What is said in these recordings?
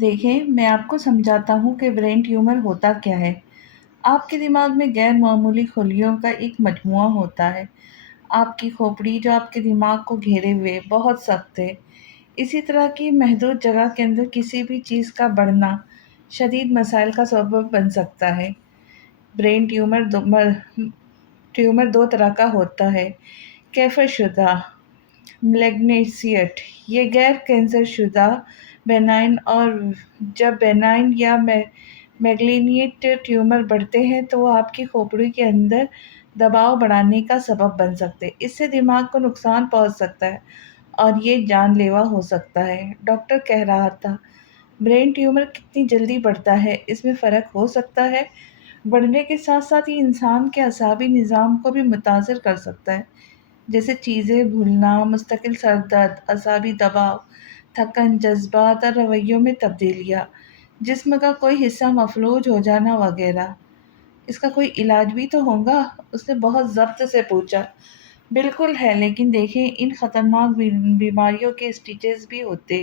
دیکھیں، میں آپ کو سمجھاتا ہوں کہ برین ٹیومر ہوتا کیا ہے۔ آپ کے دماغ میں غیر معمولی خلیوں کا ایک مجموعہ ہوتا ہے۔ آپ کی کھوپڑی جو آپ کے دماغ کو گھیرے ہوئے بہت سخت ہے۔ اسی طرح کی محدود جگہ کے اندر کسی بھی چیز کا بڑھنا شدید مسائل کا سبب بن سکتا ہے۔ برین ٹیومر دو طرح کا ہوتا ہے: کیفر شدہ ملیگنیسیٹ، یہ غیر کینسر شدہ بینائن، اور جب بینائن یا میگلینیٹ ٹیومر بڑھتے ہیں تو وہ آپ کی کھوپڑی کے اندر دباؤ بڑھانے کا سبب بن سکتے ہیں۔ اس سے دماغ کو نقصان پہنچ سکتا ہے اور یہ جان لیوا ہو سکتا ہے۔ ڈاکٹر کہہ رہا تھا، برین ٹیومر کتنی جلدی بڑھتا ہے اس میں فرق ہو سکتا ہے۔ بڑھنے کے ساتھ ساتھ یہ انسان کے اعصابی نظام کو بھی متاثر کر سکتا ہے، جیسے چیزیں بھولنا، مستقل سر درد، اعصابی دباؤ، تھکن، جذبات اور رویوں میں تبدیلیاں، جسم کا کوئی حصہ مفلوج ہو جانا وغیرہ۔ اس کا کوئی علاج بھی تو ہوگا؟ اس نے بہت ضبط سے پوچھا۔ بالکل ہے، لیکن دیکھیں، ان خطرناک بیماریوں کے اسٹیجز بھی ہوتے۔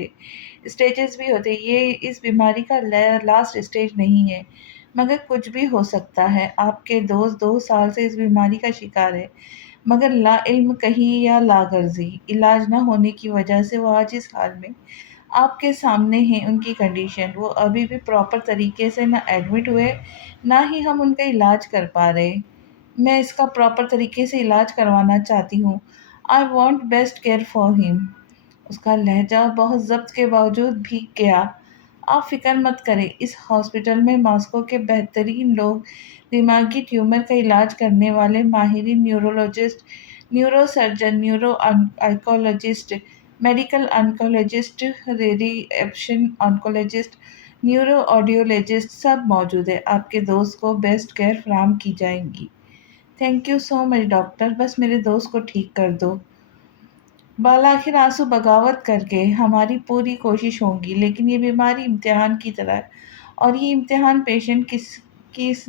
یہ اس بیماری کا لاسٹ اسٹیج نہیں ہے، مگر کچھ بھی ہو سکتا ہے۔ آپ کے دوست 2 سال سے اس بیماری کا شکار ہے، مگر لا علم کہیں یا لا غرضی علاج نہ ہونے کی وجہ سے وہ آج اس حال میں آپ کے سامنے ہیں۔ ان کی کنڈیشن، وہ ابھی بھی پراپر طریقے سے نہ ایڈمٹ ہوئے، نہ ہی ہم ان کا علاج کر پا رہے۔ میں اس کا پراپر طریقے سے علاج کروانا چاہتی ہوں۔ I want best care for him۔ اس کا لہجہ بہت ضبط کے باوجود بھیگ گیا۔ آپ فکر مت کریں، اس ہاسپٹل میں ماسکو کے بہترین لوگ، دماغی ٹیومر کا علاج کرنے والے ماہرین، neurologist, neuro surgeon, neuro oncologist, medical oncologist, radiation oncologist, neuro audiologist سب موجود ہیں۔ آپ کے دوست کو بیسٹ کیئر فراہم کی جائے گی۔ Thank you so much doctor, بس میرے دوست کو ٹھیک کر دو۔ بالآخر آنسو بغاوت کر کے ہماری پوری کوشش ہوگی، لیکن یہ بیماری امتحان کی طرح ہے، اور یہ امتحان پیشنٹ کیس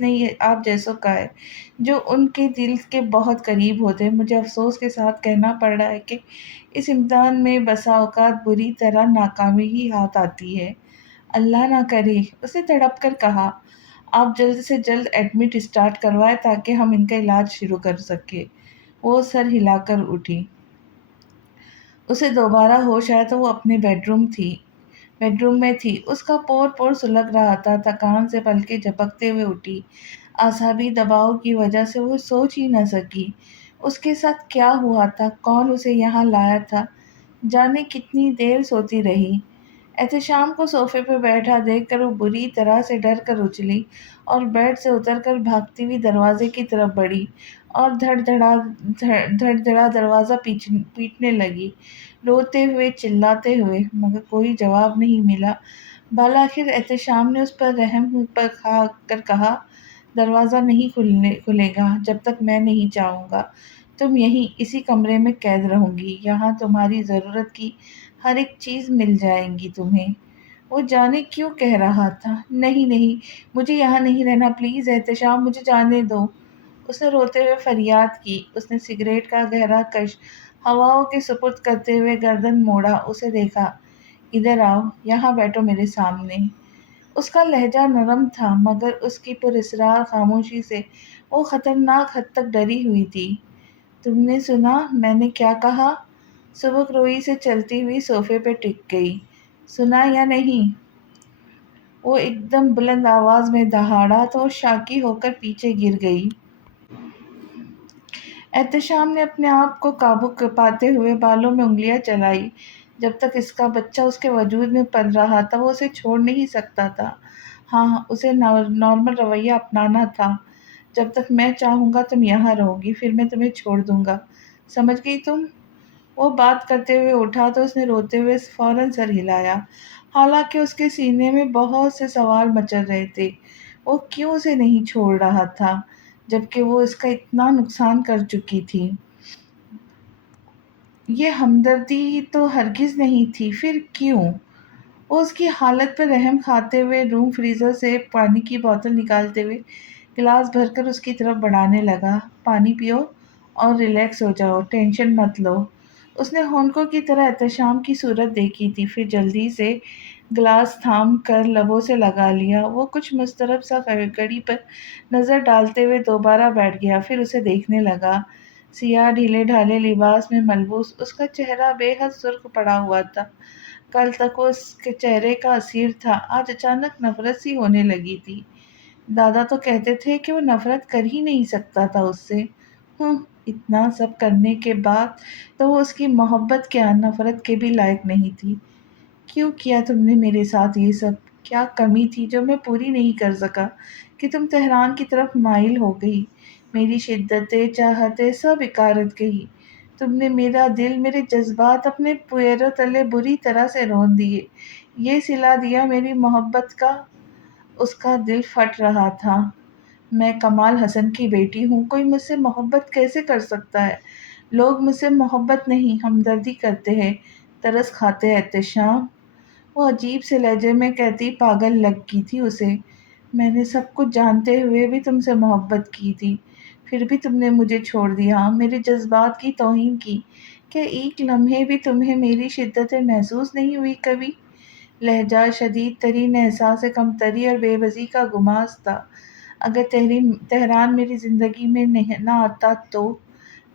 نہیں ہے، آپ جیسوں کا ہے، جو ان کے دل کے بہت قریب ہوتے ہیں۔ مجھے افسوس کے ساتھ کہنا پڑ رہا ہے کہ اس امتحان میں بسا اوقات بری طرح ناکامی ہی ہاتھ آتی ہے۔ اللہ نہ کرے، اس نے تڑپ کر کہا۔ آپ جلد سے جلد ایڈمٹ اسٹارٹ کروائیں تاکہ ہم ان کا علاج شروع کر سکیں۔ وہ سر ہلا کر اٹھی۔ اسے دوبارہ ہوش آیا تو وہ اپنے بیڈ روم میں تھی۔ اس کا پور سلگ رہا تھا، تھکان سے پلکیں جھپکتے ہوئے اٹھی۔ اعصابی دباؤ کی وجہ سے وہ سوچ ہی نہ سکی اس کے ساتھ کیا ہوا تھا، کون اسے یہاں لایا تھا، جانے کتنی دیر سوتی رہی۔ احتشام کو صوفے پہ بیٹھا دیکھ کر وہ بری طرح سے ڈر کر اچھلی اور بیڈ سے اتر کر بھاگتی ہوئی دروازے کی طرف بڑھی اور دھڑ دھڑا دروازہ پیٹنے لگی، روتے ہوئے، چلاتے ہوئے، مگر کوئی جواب نہیں ملا۔ بالآخر احتشام نے اس پر رحم کھا کر کہا، دروازہ نہیں کھلے گا جب تک میں نہیں چاہوں گا۔ تم یہیں اسی کمرے میں قید رہو گی، یہاں تمہاری ضرورت کی ہر ایک چیز مل جائے گی تمہیں۔ وہ جانے کیوں کہہ رہا تھا، نہیں، مجھے یہاں نہیں رہنا، پلیز احتشام، مجھے جانے دو۔ اس نے روتے ہوئے فریاد کی۔ اس نے سگریٹ کا گہرا کش ہواؤں کے سپرد کرتے ہوئے گردن موڑا، اسے دیکھا۔ ادھر آؤ، یہاں بیٹھو میرے سامنے۔ اس کا لہجہ نرم تھا، مگر اس کی پراسرار خاموشی سے وہ خطرناک حد تک ڈری ہوئی تھی۔ تم نے سنا میں نے کیا کہا؟ سبک روئی سے چلتی ہوئی صوفے پہ ٹک گئی۔ سنا یا نہیں؟ وہ ایک دم بلند آواز میں دہاڑا تو شاکی ہو کر پیچھے گر گئی۔ احتشام نے اپنے آپ کو قابو پاتے ہوئے بالوں میں انگلیاں چلائی۔ جب تک اس کا بچہ اس کے وجود میں پل رہا تھا وہ اسے چھوڑ نہیں سکتا تھا۔ ہاں، اسے نارمل رویہ اپنانا تھا۔ جب تک میں چاہوں گا تم یہاں رہو گی، پھر میں تمہیں چھوڑ دوں گا، سمجھ گئی تم؟ وہ بات کرتے ہوئے اٹھا تو اس نے روتے ہوئے فوراً سر ہلایا، حالانکہ اس کے سینے میں بہت سے سوال مچل رہے تھے۔ وہ کیوں اسے نہیں چھوڑ رہا تھا جبکہ وہ اس کا اتنا نقصان کر چکی تھی؟ یہ ہمدردی تو ہرگز نہیں تھی، پھر کیوں؟ وہ اس کی حالت پر رحم کھاتے ہوئے روم فریزر سے پانی کی بوتل نکالتے ہوئے گلاس بھر کر اس کی طرف بڑھانے لگا۔ پانی پیو اور ریلیکس ہو جاؤ، ٹینشن مت لو۔ اس نے ہونکوں کی طرح احتشام کی صورت دیکھی تھی، پھر جلدی سے گلاس تھام کر لبوں سے لگا لیا۔ وہ کچھ مضطرب سا گھڑی پر نظر ڈالتے ہوئے دوبارہ بیٹھ گیا، پھر اسے دیکھنے لگا۔ سیاہ ڈھیلے ڈھالے لباس میں ملبوس اس کا چہرہ بے حد سرخ پڑا ہوا تھا۔ کل تک وہ اس کے چہرے کا اسیر تھا، آج اچانک نفرت سی ہونے لگی تھی۔ دادا تو کہتے تھے کہ وہ نفرت کر ہی نہیں سکتا تھا اس سے۔ اتنا سب کرنے کے بعد تو وہ اس کی محبت کیا نفرت کے بھی لائق نہیں تھی۔ کیوں کیا تم نے میرے ساتھ یہ سب؟ کیا کمی تھی جو میں پوری نہیں کر سکا کہ تم تہران کی طرف مائل ہو گئی؟ میری شدتیں، چاہتیں سب اکارت گئی۔ تم نے میرا دل، میرے جذبات اپنے پیروں تلے بری طرح سے رون دیے۔ یہ صلہ دیا میری محبت کا۔ اس کا دل پھٹ رہا تھا۔ میں کمال حسن کی بیٹی ہوں، کوئی مجھ سے محبت کیسے کر سکتا ہے؟ لوگ مجھ سے محبت نہیں ہمدردی کرتے ہیں، ترس کھاتے ہیں احتشام۔ وہ عجیب سے لہجے میں کہتی پاگل لگی تھی اسے۔ میں نے سب کچھ جانتے ہوئے بھی تم سے محبت کی تھی، پھر بھی تم نے مجھے چھوڑ دیا، میرے جذبات کی توہین کی۔ کیا ایک لمحے بھی تمہیں میری شدتیں محسوس نہیں ہوئی کبھی؟ لہجہ شدید ترین احساس کمتری اور بے بسی کا گماس تھا۔ اگر تہران میری زندگی میں نہ آتا تو؟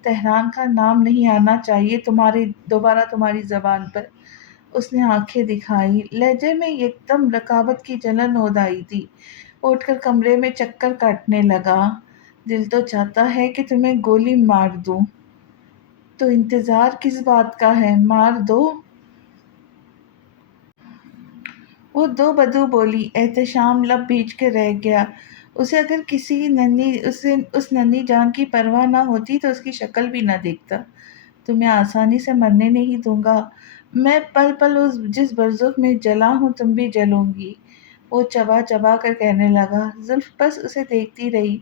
تہران کا نام نہیں آنا چاہیے دوبارہ تمہاری زبان پر۔ اس نے آنکھیں دکھائی، لہجے میں یکدم رقابت کی جلن ہو آئی تھی۔ وہ اٹھ کر کمرے میں چکر کاٹنے لگا۔ دل تو چاہتا ہے کہ تمہیں گولی مار دوں۔ تو انتظار کس بات کا ہے؟ مار دو۔ وہ دو بدو بولی۔ احتشام لب بھیج کے رہ گیا۔ اسے اگر اس ننھی جان کی پرواہ نہ ہوتی تو اس کی شکل بھی نہ دیکھتا۔ تمہیں آسانی سے مرنے نہیں دوں گا۔ میں پل پل جس برزخ میں جلا ہوں تم بھی جلو گی۔ وہ چبا چبا کر کہنے لگا۔ زلف بس اسے دیکھتی رہی۔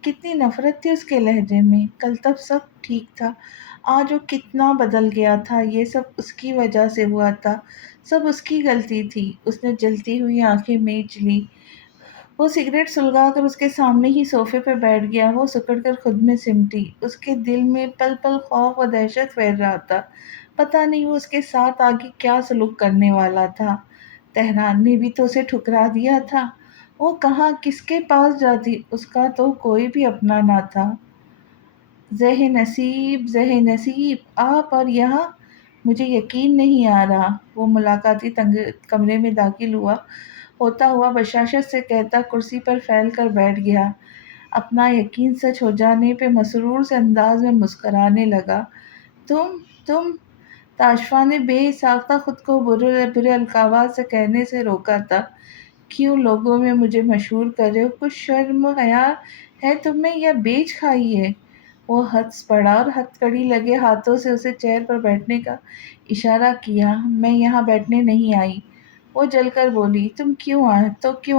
کتنی نفرت تھی اس کے لہجے میں۔ کل تک سب ٹھیک تھا، آج وہ کتنا بدل گیا تھا۔ یہ سب اس کی وجہ سے ہوا تھا، سب اس کی غلطی تھی۔ اس نے جلتی ہوئی آنکھیں میچ لی۔ وہ سگریٹ سلگا کر اس کے سامنے ہی صوفے پہ بیٹھ گیا۔ وہ سکڑ کر خود میں سمٹی۔ اس کے دل میں پل پل خوف و دہشت پھیل رہا تھا۔ پتہ نہیں وہ اس کے ساتھ آگے کیا سلوک کرنے والا تھا۔ تہران نے بھی تو اسے ٹھکرا دیا تھا۔ وہ کہاں کس کے پاس جاتی؟ اس کا تو کوئی بھی اپنا نہ تھا۔ زہ نصیب آپ اور یہاں؟ مجھے یقین نہیں آ رہا۔ وہ ملاقاتی کمرے میں داخل ہوتا ہوا بشاشت سے کہتا کرسی پر پھیل کر بیٹھ گیا۔ اپنا یقین سچ ہو جانے پہ مسرور سے انداز میں مسکرانے لگا۔ تم تاشفا نے بے ساختہ خود کو برے القابات سے کہنے سے روکا تھا۔ کیوں لوگوں میں مجھے مشہور کر رہے ہو؟ کچھ شرم و حیا ہے تم میں یا بیچ کھائی ہے؟ وہ ہنس پڑا اور ہتھکڑی لگے ہاتھوں سے اسے چیئر پر بیٹھنے کا اشارہ کیا۔ میں یہاں بیٹھنے نہیں آئی، وہ جل کر بولی۔ تم کیوں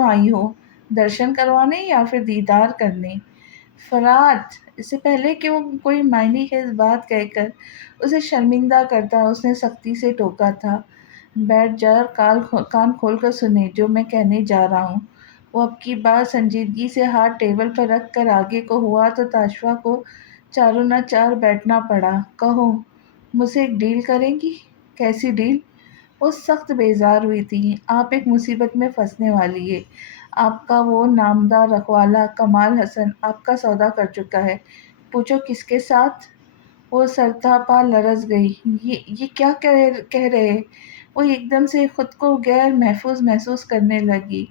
آئی ہو؟ درشن کروانے یا پھر دیدار کرنے؟ فرات! اس سے پہلے کہ وہ کوئی معنی خیز بات کہہ کر اسے شرمندہ کرتا، اس نے سختی سے ٹوکا تھا۔ بیٹھ جا اور کان کھول کر سنے جو میں کہنے جا رہا ہوں۔ وہ اب کی بار سنجیدگی سے ہاتھ ٹیبل پر رکھ کر آگے کو ہوا تو تاشفا کو چاروں نہ چار بیٹھنا پڑا۔ کہو، مجھ سے ایک ڈیل کریں گی؟ کیسی ڈیل؟ وہ سخت بیزار ہوئی تھی۔ آپ ایک مصیبت میں پھنسنے والی ہے۔ آپ کا وہ نامدار رکھوالا کمال حسن آپ کا سودا کر چکا ہے۔ پوچھو کس کے ساتھ؟ وہ سرتا پا لرز گئی۔ یہ کیا کہہ رہے؟ وہ ایک دم سے خود کو غیر محفوظ محسوس کرنے لگی۔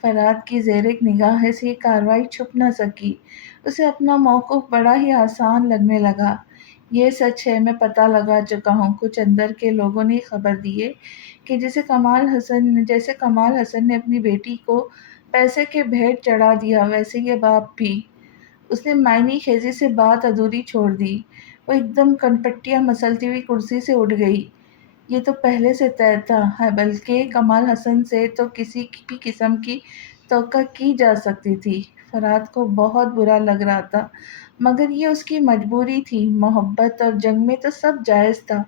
فرات کی زیر نگاہ سے یہ کارروائی چھپ نہ سکی۔ اسے اپنا موقف بڑا ہی آسان لگنے لگا۔ یہ سچ ہے، میں پتہ لگا چکا ہوں۔ کچھ اندر کے لوگوں نے خبر دی ہے کہ جیسے کمال حسن نے اپنی بیٹی کو پیسے کے بھیٹ چڑھا دیا، ویسے یہ باپ بھی۔ اس نے معنی خیزی سے بات ادھوری چھوڑ دی۔ وہ ایک دم کنپٹیاں مسلتی ہوئی کرسی سے اٹھ گئی۔ یہ تو پہلے سے طے تھا، بلکہ کمال حسن سے تو کسی بھی قسم کی توقع کی جا سکتی تھی۔ فرات کو بہت برا لگ رہا تھا، مگر یہ اس کی مجبوری تھی۔ محبت اور جنگ میں تو سب جائز تھا،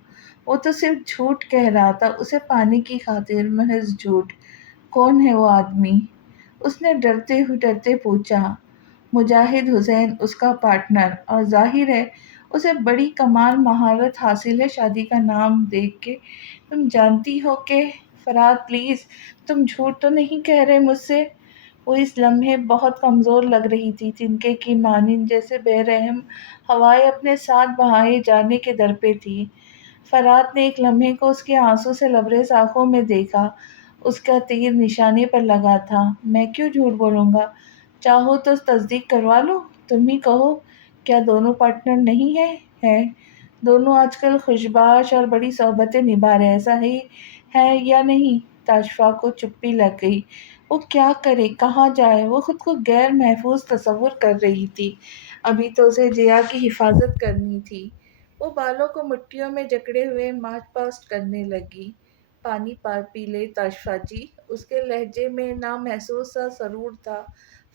وہ تو صرف جھوٹ کہہ رہا تھا، اسے پانے کی خاطر محض جھوٹ۔ کون ہے وہ آدمی؟ اس نے ڈرتے پوچھا۔ مجاہد حسین، اس کا پارٹنر، اور ظاہر ہے اسے بڑی کمال مہارت حاصل ہے شادی کا نام دیکھ کے۔ تم جانتی ہو کہ فرات پلیز، تم جھوٹ تو نہیں کہہ رہے مجھ سے؟ وہ اس لمحے بہت کمزور لگ رہی تھی، تنکے کی مانند، جیسے بے رحم ہوائیں اپنے ساتھ بہائے جانے کے در پہ تھی۔ فرات نے ایک لمحے کو اس کے آنسوں سے لبریز آنکھوں میں دیکھا۔ اس کا تیر نشانے پر لگا تھا۔ میں کیوں جھوٹ بولوں گا؟ چاہو تو تصدیق کروا لو، تم ہی کہو، کیا دونوں پارٹنر نہیں ہیں؟ ہیں۔ دونوں آج کل خوشباش اور بڑی صحبتیں نبھا رہے، ایسا ہی ہے یا نہیں؟ تاشفا کو چپی لگ گئی۔ وہ کیا کرے، کہاں جائے؟ وہ خود کو غیر محفوظ تصور کر رہی تھی۔ ابھی تو اسے جیا کی حفاظت کرنی تھی۔ وہ بالوں کو مٹھیوں میں جکڑے ہوئے مارچ پاسٹ کرنے لگی۔ پانی پی لے تاشفا جی۔ اس کے لہجے میں نامحسوس سا سرور تھا۔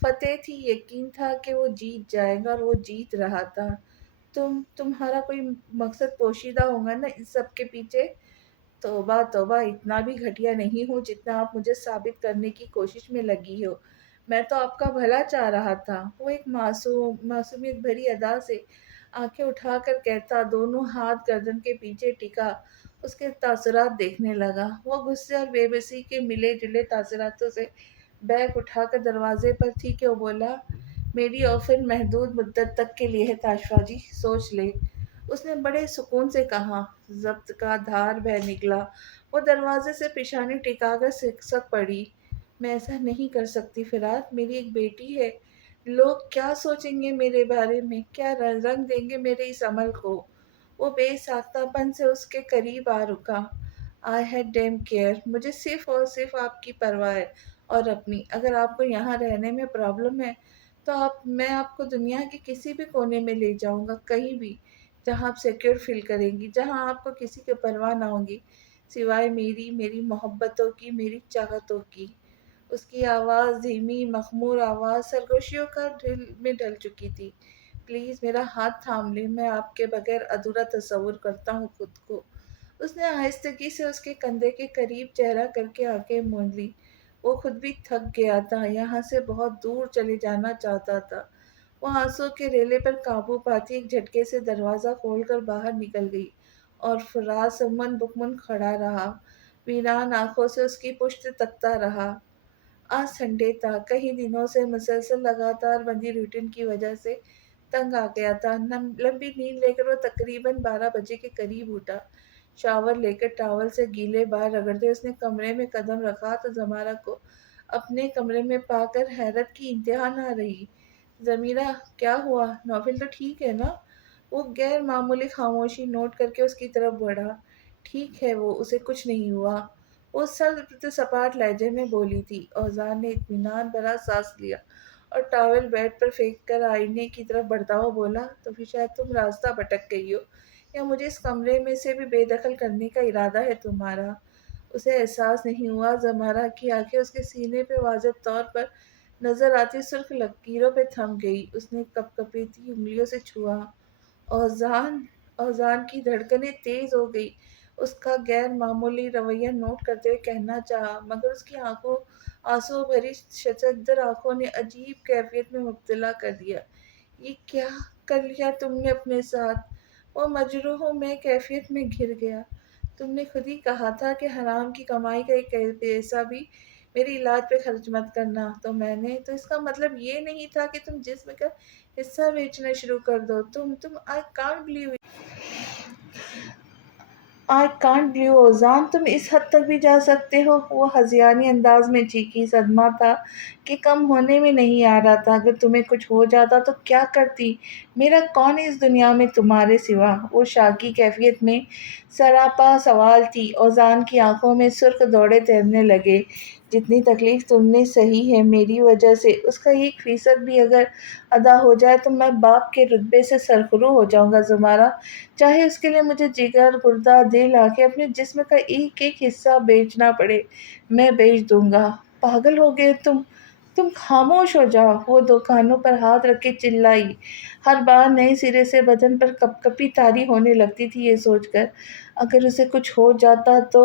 فتح تھی، یقین تھا کہ وہ جیت جائے گا، اور وہ جیت رہا تھا۔ تمہارا کوئی مقصد پوشیدہ ہوگا نا اس سب کے پیچھے؟ توبہ توبہ، اتنا بھی گھٹیا نہیں ہوں جتنا آپ مجھے ثابت کرنے کی کوشش میں لگی ہو۔ میں تو آپ کا بھلا چاہ رہا تھا۔ وہ ایک معصومیت بھری ادا سے آنکھیں اٹھا کر کہتا، دونوں ہاتھ گردن کے پیچھے ٹکا اس کے تاثرات دیکھنے لگا۔ وہ غصے اور بے بسی کے ملے جلے تاثراتوں سے بیگ اٹھا کر دروازے پر تھی کہ وہ بولا، میری آفر محدود مدت تک کے لیے ہے تاشفا جی، سوچ لے۔ اس نے بڑے سکون سے کہا۔ ضبط کا دھار بہہ نکلا۔ وہ دروازے سے پیشانی ٹکا کر سکسک پڑی۔ میں ایسا نہیں کر سکتی فرات، میری ایک بیٹی ہے۔ لوگ کیا سوچیں گے میرے بارے میں؟ کیا رنگ دیں گے میرے اس عمل کو؟ وہ بے ساختہ پن سے اس کے قریب آ رکا۔ آئی ہیڈ ڈیم کیئر، مجھے صرف اور صرف آپ کی پرواہ ہے اور اپنی۔ اگر آپ کو یہاں رہنے میں پرابلم ہے تو میں آپ کو دنیا کے کسی بھی کونے میں لے جاؤں گا، کہیں بھی، جہاں آپ سیکیور فیل کریں گی، جہاں آپ کو کسی کی پرواہ نہ ہوگی سوائے میری محبتوں کی، میری چاہتوں کی۔ اس کی آواز، دھیمی مخمور آواز، سرگوشیوں کا میں ڈھل چکی تھی۔ پلیز میرا ہاتھ تھام لیں، میں آپ کے بغیر ادھورا تصور کرتا ہوں خود کو۔ اس نے آہستگی سے اس کے کندھے کے قریب چہرہ کر کے آنکھیں موند لی۔ وہ خود بھی تھک گیا تھا، یہاں سے بہت دور چلے جانا چاہتا تھا۔ وہ آنسوں کے ریلے پر قابو پاتی ایک جھٹکے سے دروازہ کھول کر باہر نکل گئی، اور فرات سمن بکمن کھڑا رہا، ویران آنکھوں سے اس کی پشت تکتا رہا۔ آج سنڈے تھا، کئی دنوں سے مسلسل لگاتار بندی روٹین کی وجہ سے تنگ آ گیا تھا۔ لمبی نیند لے کر وہ تقریباً 12 بجے کے قریب اٹھا۔ شاور لے کر ٹاول سے گیلے بال رگڑتے اس نے کمرے میں قدم رکھا تو ضمیرہ کو اپنے کمرے میں پا کر حیرت کی انتہا نہ رہی۔ ضمیرہ، کیا ہوا؟ نوفل تو ٹھیک ہے نا؟ وہ غیر معمولی خاموشی نوٹ کر کے اس کی طرف بڑھا۔ ٹھیک ہے وہ، اسے کچھ نہیں ہوا، وہ سرد سپاٹ لہجے میں بولی تھی۔ اوزان نے اطمینان بھرا سانس لیا اور ٹاول بیڈ پر پھینک کر آئینے کی طرف بڑھتا ہوا بولا، تو پھر شاید تم راستہ بھٹک گئی ہو، یا مجھے اس کمرے میں سے بھی بے دخل کرنے کا ارادہ ہے تمہارا۔ اسے احساس نہیں ہوا۔ ضمیرہ کی آنکھیں اس کے سینے پہ واضح طور پر نظر آتی سرخ لکیروں پہ تھم گئی۔ اس نے کپ کپیتی انگلیوں سے چھوا۔ اوزان، اوزان کی دھڑکنیں تیز ہو گئی۔ اس کا غیر معمولی رویہ نوٹ کرتے ہوئے کہنا چاہا، مگر اس کی آنسو بھری شچدر آنکھوں نے عجیب کیفیت میں مبتلا کر دیا۔ یہ کیا کر لیا تم نے اپنے ساتھ؟ وہ مجروح میں کیفیت میں گر گیا۔ تم نے خود ہی کہا تھا کہ حرام کی کمائی کا ایک پیسہ بھی میری علاج پہ خرچ مت کرنا، تو میں نے، تو اس کا مطلب یہ نہیں تھا کہ تم جسم کا حصہ بیچنا شروع کر دو۔ I can't believe it. I can't believe اوزان، تم اس حد تک بھی جا سکتے ہو؟ وہ ہذیانی انداز میں چیخی۔ صدمہ تھا کہ کم ہونے میں نہیں آ رہا تھا۔ اگر تمہیں کچھ ہو جاتا تو کیا کرتی؟ میرا کون ہے اس دنیا میں تمہارے سوا؟ وہ شاکی کیفیت میں سراپا سوال تھی۔ اوزان کی آنکھوں میں سرخ دوڑے تیرنے لگے۔ جتنی تکلیف تم نے سہی ہے میری وجہ سے، اس کا 1% بھی اگر ادا ہو جائے تو میں باپ کے رتبے سے سرخرو ہو جاؤں گا ضمیرہ، چاہے اس کے لیے مجھے جگر، گردہ، دل، آنکھیں، اپنے جسم کا ایک ایک حصہ بیچنا پڑے، میں بیچ دوں گا۔ پاگل ہو گئے تم خاموش ہو جاؤ۔ وہ دو کانوں پر ہاتھ رکھ کے چلائی۔ ہر بار نئے سرے سے بدن پر کپ کپی طاری ہونے لگتی تھی یہ سوچ کر، اگر اسے کچھ ہو جاتا تو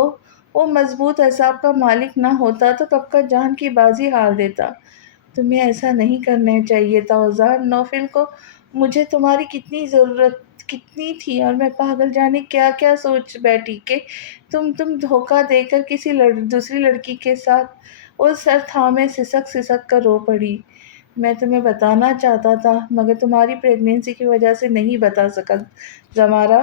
وہ مضبوط اعصاب کا مالک نہ ہوتا تو کب کا جان کی بازی ہار دیتا۔ تمہیں ایسا نہیں کرنا چاہیے تھا اوزان۔ نوفل کو مجھے تمہاری کتنی ضرورت کتنی تھی، اور میں پاگل جانے کیا کیا سوچ بیٹھی کہ تم دھوکہ دے کر کسی دوسری لڑکی کے ساتھ۔ وہ سر تھامے سسک سسک کر رو پڑی۔ میں تمہیں بتانا چاہتا تھا مگر تمہاری پریگنینسی کی وجہ سے نہیں بتا سکا زمارہ۔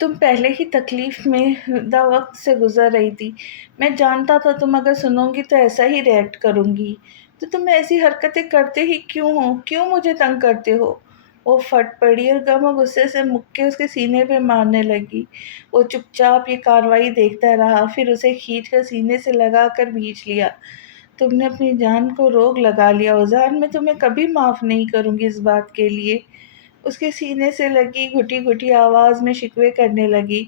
تم پہلے ہی تکلیف میں دا وقت سے گزر رہی تھی۔ میں جانتا تھا تم اگر سنو گی تو ایسا ہی ریئیکٹ کروں گی، تو تم ایسی حرکتیں کرتے ہی کیوں ہو؟ کیوں مجھے تنگ کرتے ہو؟ وہ پھٹ پڑی اور غم و غصے سے مکے اس کے سینے پہ مارنے لگی۔ وہ چپ چاپ یہ کارروائی دیکھتا رہا، پھر اسے کھینچ کر سینے سے لگا کر بھینچ لیا۔ تم نے اپنی جان کو روگ لگا لیا اوزان، میں تمہیں کبھی معاف نہیں کروں گی اس بات کے لیے۔ اس کے سینے سے لگی گھٹی گھٹی آواز میں شکوے کرنے لگی۔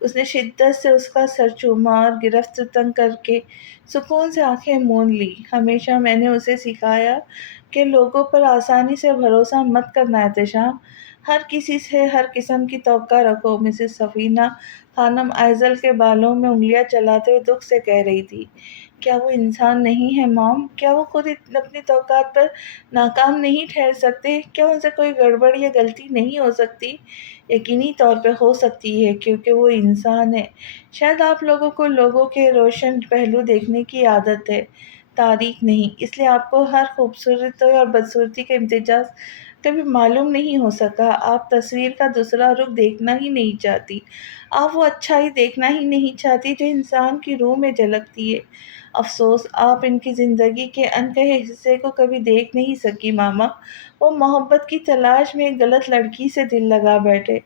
اس نے شدت سے اس کا سر چوما اور گرفت تنگ کر کے سکون سے آنکھیں مون لی۔ ہمیشہ میں نے اسے سکھایا کہ لوگوں پر آسانی سے بھروسہ مت کرنا احتشام، ہر کسی سے ہر قسم کی توقع رکھو۔ مسز سفینہ خانم ایزل کے بالوں میں انگلیاں چلاتے ہوئے دکھ سے کہہ رہی تھی، کیا وہ انسان نہیں ہے مام؟ کیا وہ خود اپنی توقعات پر ناکام نہیں ٹھہر سکتے؟ کیا ان سے کوئی گڑبڑ یا غلطی نہیں ہو سکتی؟ یقینی طور پہ ہو سکتی ہے کیونکہ وہ انسان ہے۔ شاید آپ لوگوں کو لوگوں کے روشن پہلو دیکھنے کی عادت ہے، تاریک نہیں، اس لیے آپ کو ہر خوبصورتی اور بدصورتی کا امتزاج کبھی معلوم نہیں ہو سکا۔ آپ تصویر کا دوسرا رخ دیکھنا ہی نہیں چاہتی، آپ وہ اچھائی دیکھنا ہی نہیں چاہتی جو انسان کی روح میں جھلکتی ہے۔ افسوس آپ ان کی زندگی کے انکہے حصے کو کبھی دیکھ نہیں سکی ماما۔ وہ محبت کی تلاش میں ایک غلط لڑکی سے دل لگا بیٹھے،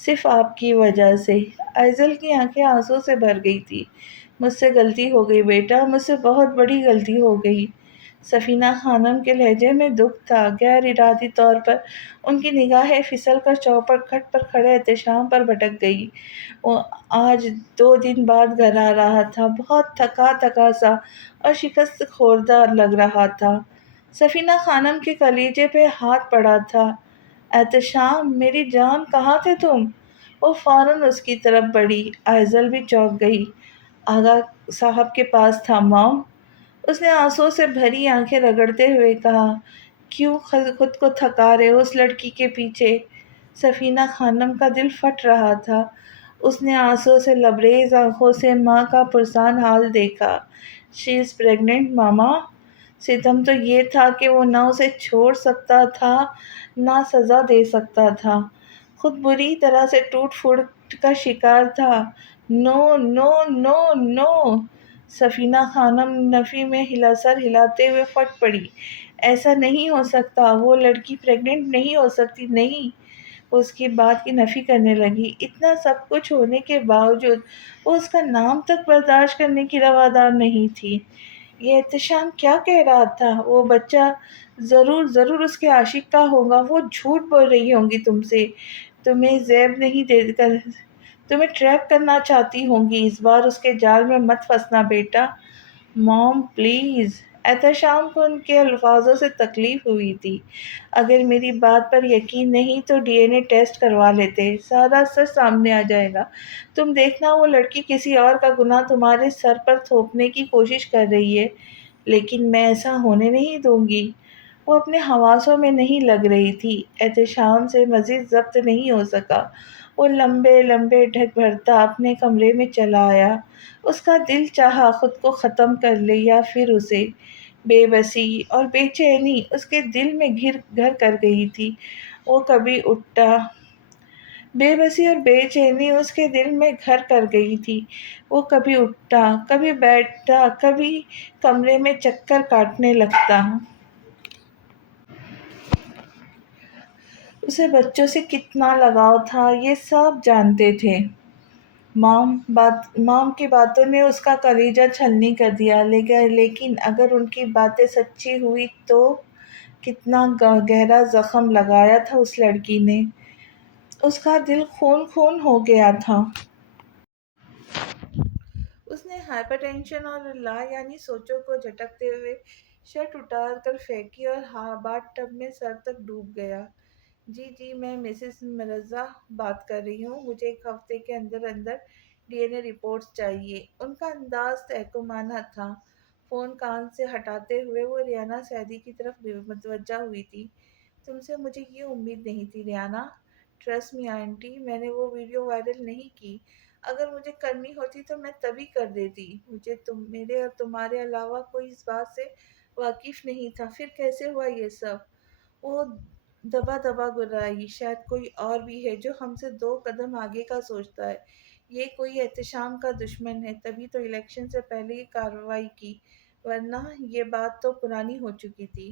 صرف آپ کی وجہ سے۔ ایزل کی آنکھیں آنسوں سے بھر گئی تھی۔ مجھ سے غلطی ہو گئی بیٹا، مجھ سے بہت بڑی غلطی ہو گئی۔ سفینہ خانم کے لہجے میں دکھ تھا۔ غیر ارادی طور پر ان کی نگاہیں پھسل کر چوپڑ کھٹ پر کھڑے احتشام پر بھٹک گئی۔ وہ آج 2 دن بعد گھر آ رہا تھا، بہت تھکا تھکا سا اور شکست خوردہ لگ رہا تھا۔ سفینہ خانم کے کلیجے پہ ہاتھ پڑا تھا۔ احتشام میری جان کہاں تھے تم؟ وہ فوراً اس کی طرف بڑھی۔ ایزل بھی چونک گئی۔ آغا صاحب کے پاس تھا مام، اس نے آنسوں سے بھری آنکھیں رگڑتے ہوئے کہا۔ کیوں خود کو تھکا رہے ہو اس لڑکی کے پیچھے؟ سفینہ خانم کا دل پھٹ رہا تھا۔ اس نے آنسوں سے لبریز آنکھوں سے ماں کا پرسان حال دیکھا۔ شی از پریگننٹ ماما۔ ستم تو یہ تھا کہ وہ نہ اسے چھوڑ سکتا تھا نہ سزا دے سکتا تھا، خود بری طرح سے ٹوٹ پھوٹ کا شکار تھا۔ نو نو نو نو! سفینہ خانم نفی میں سر ہلاتے ہوئے پھٹ پڑی۔ ایسا نہیں ہو سکتا، وہ لڑکی پریگننٹ نہیں ہو سکتی، نہیں! وہ اس کی بات کی نفی کرنے لگی۔ اتنا سب کچھ ہونے کے باوجود وہ اس کا نام تک برداشت کرنے کی روادار نہیں تھی۔ یہ احتشام کیا کہہ رہا تھا؟ وہ بچہ ضرور ضرور اس کے عاشق کا ہوگا، وہ جھوٹ بول رہی ہوں گی تم سے، تمہیں زیب نہیں دے کر تمہیں ٹریپ کرنا چاہتی ہوں گی۔ اس بار اس کے جال میں مت پھنسنا بیٹا۔ موم پلیز! احتشام کو ان کے الفاظوں سے تکلیف ہوئی تھی۔ اگر میری بات پر یقین نہیں تو ڈی این اے ٹیسٹ کروا لیتے، سارا سچ سامنے آ جائے گا۔ تم دیکھنا وہ لڑکی کسی اور کا گناہ تمہارے سر پر تھوپنے کی کوشش کر رہی ہے، لیکن میں ایسا ہونے نہیں دوں گی۔ وہ اپنے حواسوں میں نہیں لگ رہی تھی، احتشام سے مزید ضبط نہیں ہو سکا۔ وہ لمبے لمبے ڈھک بھرتا اپنے کمرے میں چلا آیا۔ اس کا دل چاہا خود کو ختم کر لے، یا پھر اسے بے بسی اور بے چینی اس کے دل میں گھر کر گئی تھی۔ وہ کبھی اٹھتا بے بسی اور بے چینی اس کے دل میں گھر کر گئی تھی۔ وہ کبھی اٹھتا، کبھی بیٹھتا، کبھی کمرے میں چکر کاٹنے لگتا۔ اسے بچوں سے کتنا لگاؤ تھا یہ سب جانتے تھے۔ مام کی باتوں نے اس کا کلیجہ چھلنی کر دیا، لیکن اگر ان کی باتیں سچی ہوئی تو کتنا گہرا زخم لگایا تھا اس لڑکی نے۔ اس کا دل خون خون ہو گیا تھا۔ اس نے ہائپر ٹینشن اور لا یعنی سوچوں کو جھٹکتے ہوئے شرٹ اتار کر پھینکی اور باتھ ٹب میں سر تک ڈوب گیا۔ جی میں مسز مرزا بات کر رہی ہوں، مجھے 1 ہفتے کے اندر اندر ڈی این اے رپورٹس چاہیے۔ ان کا انداز تحکمانہ تھا۔ فون کان سے ہٹاتے ہوئے وہ ریانہ سیدی کی طرف متوجہ ہوئی تھی۔ تم سے مجھے یہ امید نہیں تھی ریانا. ٹرسٹ می آنٹی، میں نے وہ ویڈیو وائرل نہیں کی. اگر مجھے کرنی ہوتی تو میں تبھی کر دیتی. مجھے میرے اور تمہارے علاوہ کوئی اس بات سے واقف نہیں تھا. پھر کیسے ہوا یہ سب؟ وہ دبا دبا گرائی. شاید کوئی اور بھی ہے جو ہم سے 2 قدم آگے کا سوچتا ہے. یہ کوئی احتشام کا دشمن ہے، تبھی تو الیکشن سے پہلے ہی کارروائی کی، ورنہ یہ بات تو پرانی ہو چکی تھی.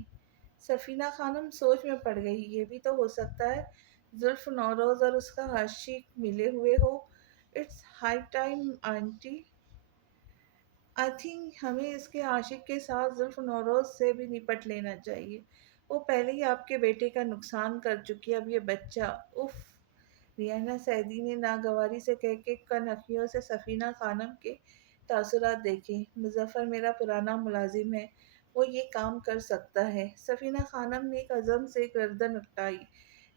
سفینہ خانم سوچ میں پڑ گئی. یہ بھی تو ہو سکتا ہے زلف نوروز اور اس کا عاشق ملے ہوئے ہو. It's high time aunty. I think ہمیں اس کے عاشق کے ساتھ زلف نوروز سے بھی نپٹ لینا چاہیے. وہ پہلے ہی آپ کے بیٹے کا نقصان کر چکی، اب یہ بچہ. اف. ریحانہ سعیدی نے ناگواری سے کہہ کے کن اکھیوں سے سفینہ خانم کے تاثرات دیکھے. مظفر میرا پرانا ملازم ہے، وہ یہ کام کر سکتا ہے. سفینہ خانم نے ایک عزم سے گردن اٹھائی.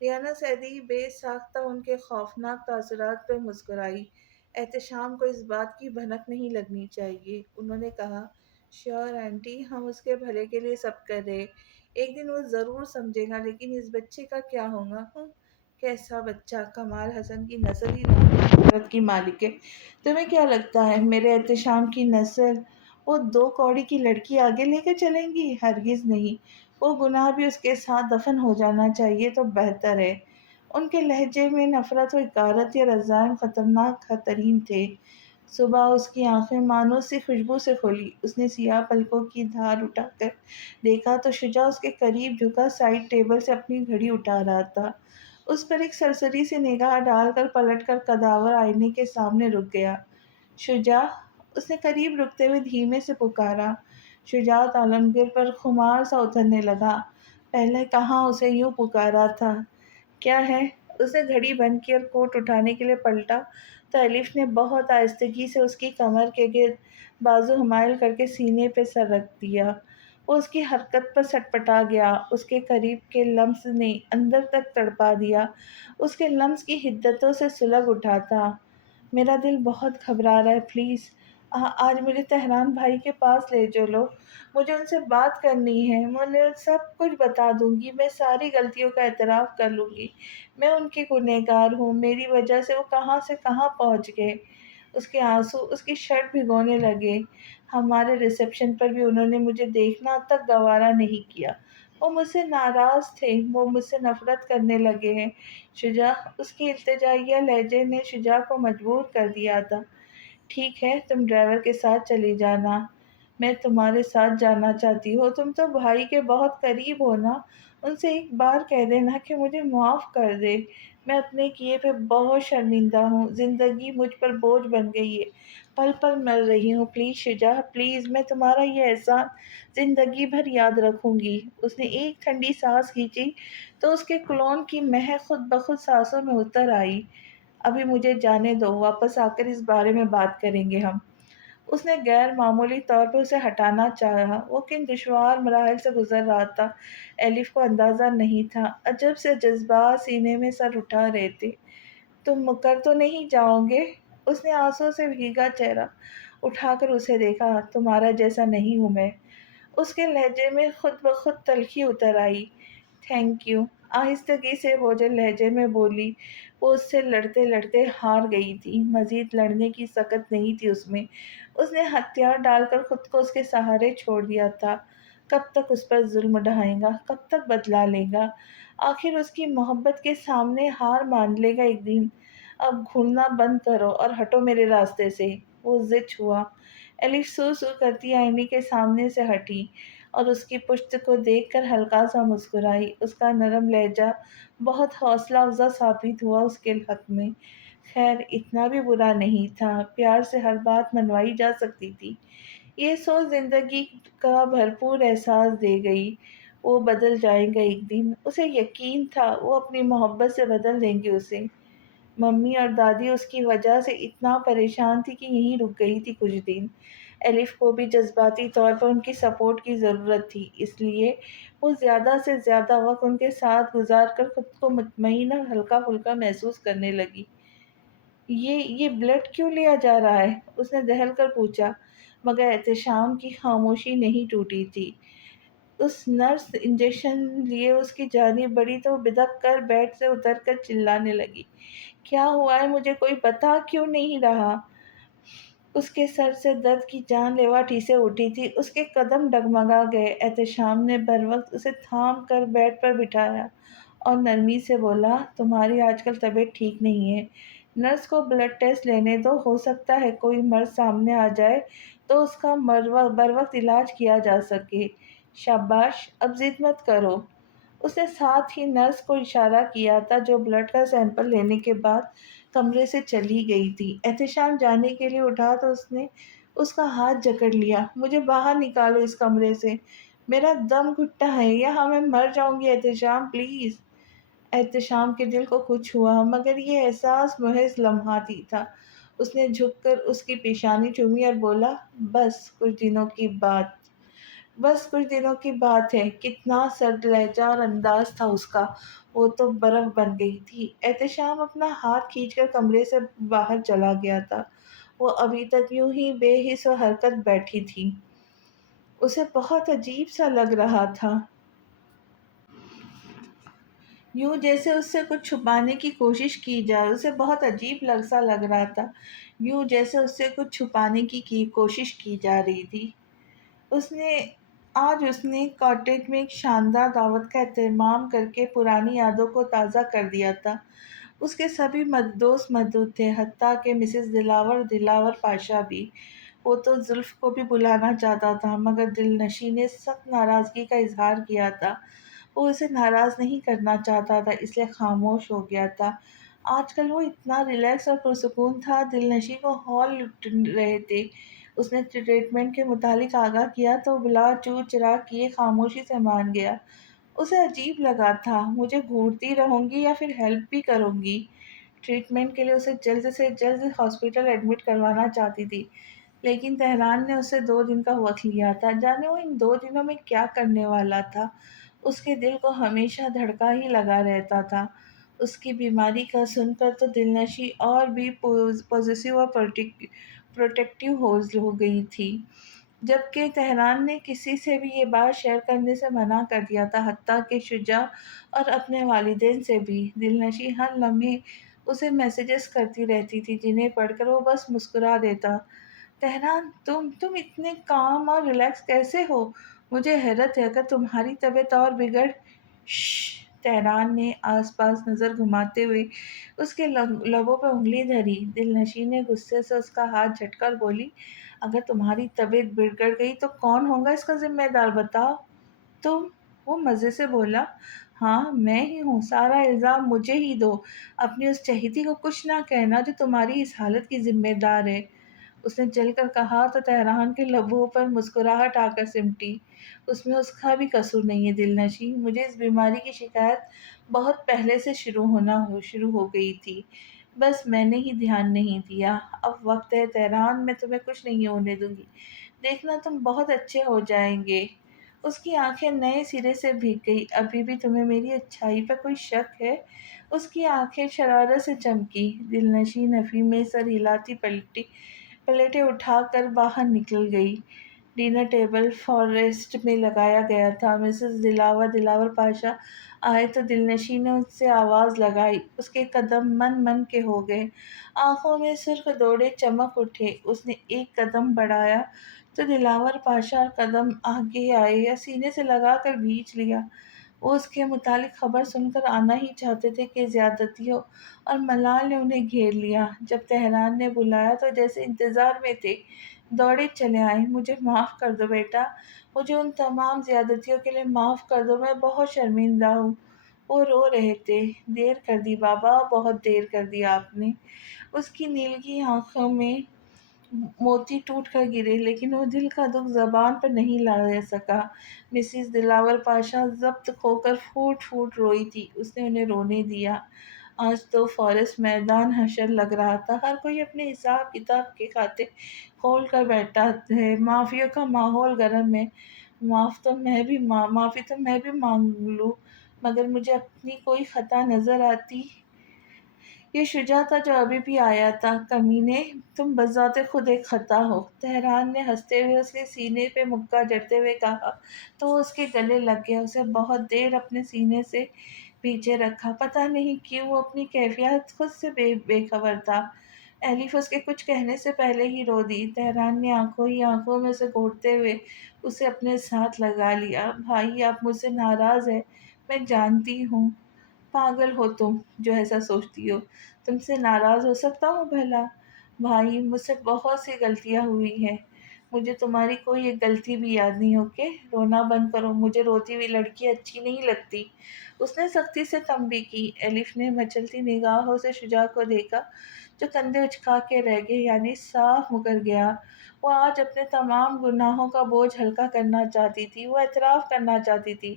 ریحانہ سعیدی بے ساختہ ان کے خوفناک تاثرات پہ مسکرائی. احتشام کو اس بات کی بھنک نہیں لگنی چاہیے. انہوں نے کہا شیور آنٹی، ہم اس کے بھلے کے لیے سب کر رہے. ایک دن وہ ضرور سمجھے گا. لیکن اس بچے کا کیا ہوگا؟ کیسا بچہ؟ کمال حسن کی نسل ہی قدرت کی مالک ہے. تمہیں کیا لگتا ہے میرے احتشام کی نسل وہ 2 کوڑی کی لڑکی آگے لے کے چلیں گی؟ ہرگز نہیں. وہ گناہ بھی اس کے ساتھ دفن ہو جانا چاہیے تو بہتر ہے. ان کے لہجے میں نفرت و حقارت یا رضائم خطرناک ترین تھے. صبح اس کی آنکھیں مانوس سی خوشبو سے کھلی. اس نے سیاہ پلکوں کی دھار اٹھا کر دیکھا تو شجاع اس کے قریب جھکا سائڈ ٹیبل سے اپنی گھڑی اٹھا رہا تھا. اس پر ایک سرسری سی نگاہ ڈال کر پلٹ کر قداور آئینے کے سامنے رک گیا. شجاع. اس نے قریب رکتے ہوئے دھیمے سے پکارا. شجاعت عالمگیر پر خمار سا اترنے لگا. پہلے کہاں اسے یوں پکارا تھا؟ کیا ہے؟ اس نے گھڑی بند کی اور کوٹ اٹھانے کے لیے پلٹا تو الف نے بہت آہستگی سے اس کی کمر کے گرد بازو حمائل کر کے سینے پہ سر رکھ دیا. وہ اس کی حرکت پر سٹپٹا گیا. اس کے قریب کے لمس نے اندر تک تڑپا دیا. اس کے لمس کی حدتوں سے سلگ اٹھا تھا. میرا دل بہت گھبرا رہا ہے، پلیز آج مجھے تہران بھائی کے پاس لے چلو. مجھے ان سے بات کرنی ہے. میں انہیں سب کچھ بتا دوں گی. میں ساری غلطیوں کا اعتراف کر لوں گی. میں ان کی گنہگار ہوں. میری وجہ سے وہ کہاں سے کہاں پہنچ گئے. اس کے آنسو اس کی شرٹ بھگونے لگے. ہمارے ریسیپشن پر بھی انہوں نے مجھے دیکھنا تک گوارا نہیں کیا. وہ مجھ سے ناراض تھے. وہ مجھ سے نفرت کرنے لگے ہیں. شجاع. اس کی التجائیہ لہجے نے شجاع کو مجبور کر دیا تھا. ٹھیک ہے، تم ڈرائیور کے ساتھ چلی جانا. میں تمہارے ساتھ جانا چاہتی ہوں. تم تو بھائی کے بہت قریب ہو نا. ان سے ایک بار کہہ دینا کہ مجھے معاف کر دے. میں اپنے کیے پہ بہت شرمندہ ہوں. زندگی مجھ پر بوجھ بن گئی ہے. پل پل مر رہی ہوں. Please Shuja, please. میں تمہارا یہ احسان زندگی بھر یاد رکھوں گی. اس نے ایک ٹھنڈی سانس کھینچی تو اس کے کلون کی مہک خود بخود سانسوں میں اتر آئی. ابھی مجھے جانے دو. واپس آ کر اس بارے میں بات کریں گے ہم. اس نے غیر معمولی طور پر اسے ہٹانا چاہا. وہ کن دشوار مراحل سے گزر رہا تھا الف کو اندازہ نہیں تھا. عجب سے جذبات سینے میں سر اٹھا رہے تھے. تم مکر تو نہیں جاؤ گے؟ اس نے آنسوں سے بھیگا چہرہ اٹھا کر اسے دیکھا. تمہارا جیسا نہیں ہوں میں. اس کے لہجے میں خود بخود تلخی اتر آئی. Thank you. آہستگی سے بوجھل لہجے میں بولی. وہ اس سے لڑتے لڑتے ہار گئی تھی. مزید لڑنے کی سکت نہیں تھی اس میں. اس نے ہتھیار ڈال کر خود کو اس کے سہارے چھوڑ دیا تھا. کب تک اس پر ظلم ڈھائے گا؟ کب تک بدلا لے گا؟ آخر اس کی محبت کے سامنے ہار مان لے گا ایک دن. اب گھورنا بند کرو اور ہٹو میرے راستے سے. وہ ضد ہوا. الف سو سو کرتی آئینے کے سامنے سے ہٹی اور اس کی پشت کو دیکھ کر ہلکا سا مسکرائی. اس کا نرم لہجہ بہت حوصلہ افزا ثابت ہوا اس کے حق میں. خیر اتنا بھی برا نہیں تھا. پیار سے ہر بات منوائی جا سکتی تھی. یہ سوچ زندگی کا بھرپور احساس دے گئی. وہ بدل جائیں گا ایک دن. اسے یقین تھا وہ اپنی محبت سے بدل دیں گے اسے. ممی اور دادی اس کی وجہ سے اتنا پریشان تھی کہ یہیں رک گئی تھی کچھ دن. الف کو بھی جذباتی طور پر ان کی سپورٹ کی ضرورت تھی. اس لیے وہ زیادہ سے زیادہ وقت ان کے ساتھ گزار کر خود کو مطمئن اور ہلکا پھلکا محسوس کرنے لگی. یہ بلڈ کیوں لیا جا رہا ہے؟ اس نے دہل کر پوچھا. مگر احتشام کی خاموشی نہیں ٹوٹی تھی. اس نرس انجیکشن لیے اس کی جانب بڑھی تو بدک کر بیڈ سے اتر کر چلانے لگی، کیا ہوا ہے مجھے کوئی بتا کیوں نہیں رہا؟ اس کے سر سے درد کی جان لیوا ٹھیسیں اٹھی تھی، اس کے قدم ڈگمگا گئے۔ احتشام نے بروقت اسے تھام کر بیڈ پر بٹھایا اور نرمی سے بولا، تمہاری آج کل طبیعت ٹھیک نہیں ہے، نرس کو بلڈ ٹیسٹ لینے دو، ہو سکتا ہے کوئی مرض سامنے آ جائے تو اس کا بروقت علاج کیا جا سکے۔ شاباش، اب ضد مت کرو۔ اس نے ساتھ ہی نرس کو اشارہ کیا تھا جو بلڈ کا سیمپل لینے کے بعد کمرے سے چلی گئی تھی۔ احتشام جانے کے لیے اٹھا تو اس نے اس کا ہاتھ جکڑ لیا، مجھے باہر نکالو اس کمرے سے، میرا دم گھٹتا ہے یہاں، میں مر جاؤں گی احتشام پلیز۔ احتشام کے دل کو کچھ ہوا مگر یہ احساس محض لمحاتی تھا۔ اس نے جھک کر اس کی پیشانی چومی اور بولا، بس کچھ دنوں کی بات ہے۔ کتنا سرد لہجہ اور انداز تھا اس کا، وہ تو برف بن گئی تھی۔ احتشام اپنا ہاتھ کھینچ کر کمرے سے باہر چلا گیا تھا، وہ ابھی تک یوں ہی بے حس و حرکت بیٹھی تھی۔ اسے بہت عجیب سا لگ رہا تھا، یوں جیسے اس سے کچھ چھپانے کی کوشش کی جائے، اسے بہت عجیب سا لگ رہا تھا، یوں جیسے اس سے کچھ چھپانے کی کوشش کی جا رہی تھی۔ اس نے اس نے کاٹیج میں ایک شاندار دعوت کا اہتمام کر کے پرانی یادوں کو تازہ کر دیا تھا۔ اس کے سبھی دوست موجود تھے، حتیٰ کہ مسز دلاور پاشا بھی۔ وہ تو زلف کو بھی بلانا چاہتا تھا مگر دل نشیں نے سخت ناراضگی کا اظہار کیا تھا۔ وہ اسے ناراض نہیں کرنا چاہتا تھا، اس لیے خاموش ہو گیا تھا۔ آج کل وہ اتنا ریلیکس اور پرسکون تھا، دل نشیں کو ہال لٹ رہے تھے۔ اس نے ٹریٹمنٹ کے متعلق آگاہ کیا تو بلا چو چرا کیے خاموشی سے مان گیا۔ اسے عجیب لگا تھا، مجھے گھورتی رہوں گی یا پھر ہیلپ بھی کروں گی؟ ٹریٹمنٹ کے لیے اسے جلد سے جلد ہاسپٹل ایڈمٹ کروانا چاہتی تھی، لیکن تہران نے اس سے 2 دن کا وقت لیا تھا۔ جانے وہ ان 2 دنوں میں کیا کرنے والا تھا؟ اس کے دل کو ہمیشہ دھڑکا ہی لگا رہتا تھا۔ اس کی بیماری کا سن کر تو دل نشیں اور بھی پوزیسو اور پروٹیکٹیو ہو گئی تھی، جبکہ تہران نے کسی سے بھی یہ بات شیئر کرنے سے منع کر دیا تھا، حتیٰ کہ شجاع اور اپنے والدین سے بھی۔ دل نشیں ہر لمحے اسے میسیجز کرتی رہتی تھی جنہیں پڑھ کر وہ بس مسکرا دیتا۔ تہران، تم اتنے کام اور ریلیکس کیسے ہو؟ مجھے حیرت ہے، اگر تمہاری طبیعت اور بگڑ… شش! تہران نے آس پاس نظر گھماتے ہوئے اس کے لبوں پہ انگلی دھری۔ دل نشیں نے غصے سے اس کا ہاتھ جھٹکا اور بولی، اگر تمہاری طبیعت بگڑ گئی تو کون ہوگا اس کا ذمہ دار بتاؤ؟ تم۔ وہ مزے سے بولا، ہاں میں ہی ہوں، سارا الزام مجھے ہی دو، اپنی اس چہیتی کو کچھ نہ کہنا جو تمہاری اس حالت کی ذمہ دار ہے۔ اس نے چل کر کہا تو تہران کے لبوں پر مسکراہٹ آ کر سمٹی، اس میں اس کا بھی قصور نہیں ہے دل نشیں، مجھے اس بیماری کی شکایت بہت پہلے سے شروع ہو گئی تھی، بس میں نے ہی دھیان نہیں دیا۔ اب وقت ہے تہران، میں تمہیں کچھ نہیں ہونے دوں گی، دیکھنا تم بہت اچھے ہو جائیں گے۔ اس کی آنکھیں نئے سرے سے بھیگ گئی، ابھی بھی تمہیں میری اچھائی پر کوئی شک ہے؟ اس کی آنکھیں شرارت سے چمکی۔ دل نشیں نفی میں سر ہلاتی پلیٹیں اٹھا کر باہر نکل گئی۔ ڈنر ٹیبل فارسٹ میں لگایا گیا تھا۔ مسز دلاور پاشا آئے تو دل نشیں نے اس سے آواز لگائی، اس کے قدم من کے ہو گئے، آنکھوں میں سرخ دوڑے چمک اٹھے۔ اس نے ایک قدم بڑھایا تو دلاور پاشا قدم آگے آئے یا سینے سے لگا کر بھینچ لیا۔ وہ اس کے متعلق خبر سن کر آنا ہی چاہتے تھے کہ زیادتیوں اور ملال نے انہیں گھیر لیا۔ جب تہران نے بلایا تو جیسے انتظار میں تھے، دوڑے چلے آئے، مجھے معاف کر دو بیٹا، مجھے ان تمام زیادتیوں کے لیے معاف کر دو، میں بہت شرمندہ ہوں۔ وہ رو رہے تھے۔ دیر کر دی بابا، بہت دیر کر دی آپ نے۔ اس کی نیلگی آنکھوں میں موتی ٹوٹ کر گرے، لیکن وہ دل کا دکھ زبان پر نہیں لا سکا۔ مسز دلاور پاشا ضبط کھو کر پھوٹ پھوٹ روئی تھی۔ اس نے انہیں رونے دیا۔ آج تو فارسٹ میدان حشر لگ رہا تھا، ہر کوئی اپنے حساب کتاب کے کھاتے کھول کر بیٹھا ہے، معافیوں کا ماحول گرم ہے۔ معافی تو میں بھی مانگ لوں، مگر مجھے اپنی کوئی خطا نظر آتی یہ شجاع تھا جو ابھی بھی آیا تھا۔ کمینے، تم بذات خود ایک خطا ہو، تہران نے ہنستے ہوئے اس کے سینے پہ مکہ جڑتے ہوئے کہا تو وہ اس کے گلے لگ گیا۔ اسے بہت دیر اپنے سینے سے پیچھے رکھا، پتہ نہیں کیوں وہ اپنی کیفیت خود سے بے خبر تھا۔ ایلف اس کے کچھ کہنے سے پہلے ہی رو دی۔ تہران نے آنکھوں ہی آنکھوں میں اسے گھورتے ہوئے اسے اپنے ساتھ لگا لیا۔ بھائی، آپ مجھ سے ناراض ہے، میں جانتی ہوں۔ پاگل ہو تم جو ایسا سوچتی ہو، تم سے ناراض ہو سکتا ہوں بھلا؟ بھائی، مجھ سے بہت سی غلطیاں ہوئی ہیں، مجھے تمہاری کوئی ایک غلطی بھی یاد نہیں، اوکے؟ رونا بند کرو، مجھے روتی ہوئی لڑکی اچھی نہیں لگتی۔ اس نے سختی سے تنبیہ کی۔ ایلف نے مچلتی نگاہوں سے شجاع کو دیکھا جو کندھے اچکا کے رہ گئے، یعنی صاف مکر گیا۔ وہ آج اپنے تمام گناہوں کا بوجھ ہلکا کرنا چاہتی تھی، وہ اعتراف کرنا چاہتی تھی،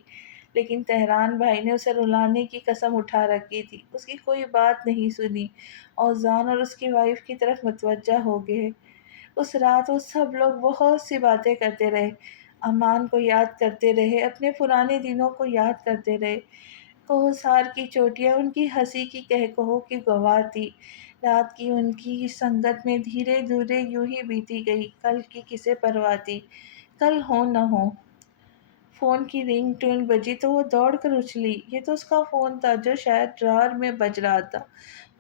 لیکن تہران بھائی نے اسے رلانے کی قسم اٹھا رکھی تھی۔ اس کی کوئی بات نہیں سنی۔ اوزان اور اس کی وائف کی طرف متوجہ ہو گئے۔ اس رات وہ سب لوگ بہت سی باتیں کرتے رہے، امان کو یاد کرتے رہے، اپنے پرانے دنوں کو یاد کرتے رہے۔ کوہسار کی چوٹیاں ان کی ہنسی کی کہکہوں کی گواہ تھی۔ رات کی ان کی سنگت میں دھیرے دھیرے یوں ہی بیتی گئی۔ کل کی کسے پرواہ تھی؟ کل ہو نہ ہو۔ فون کی رنگ ٹون بجی تو وہ دوڑ کر اچھلی۔ یہ تو اس کا فون تھا جو شاید ڈرار میں بج رہا تھا،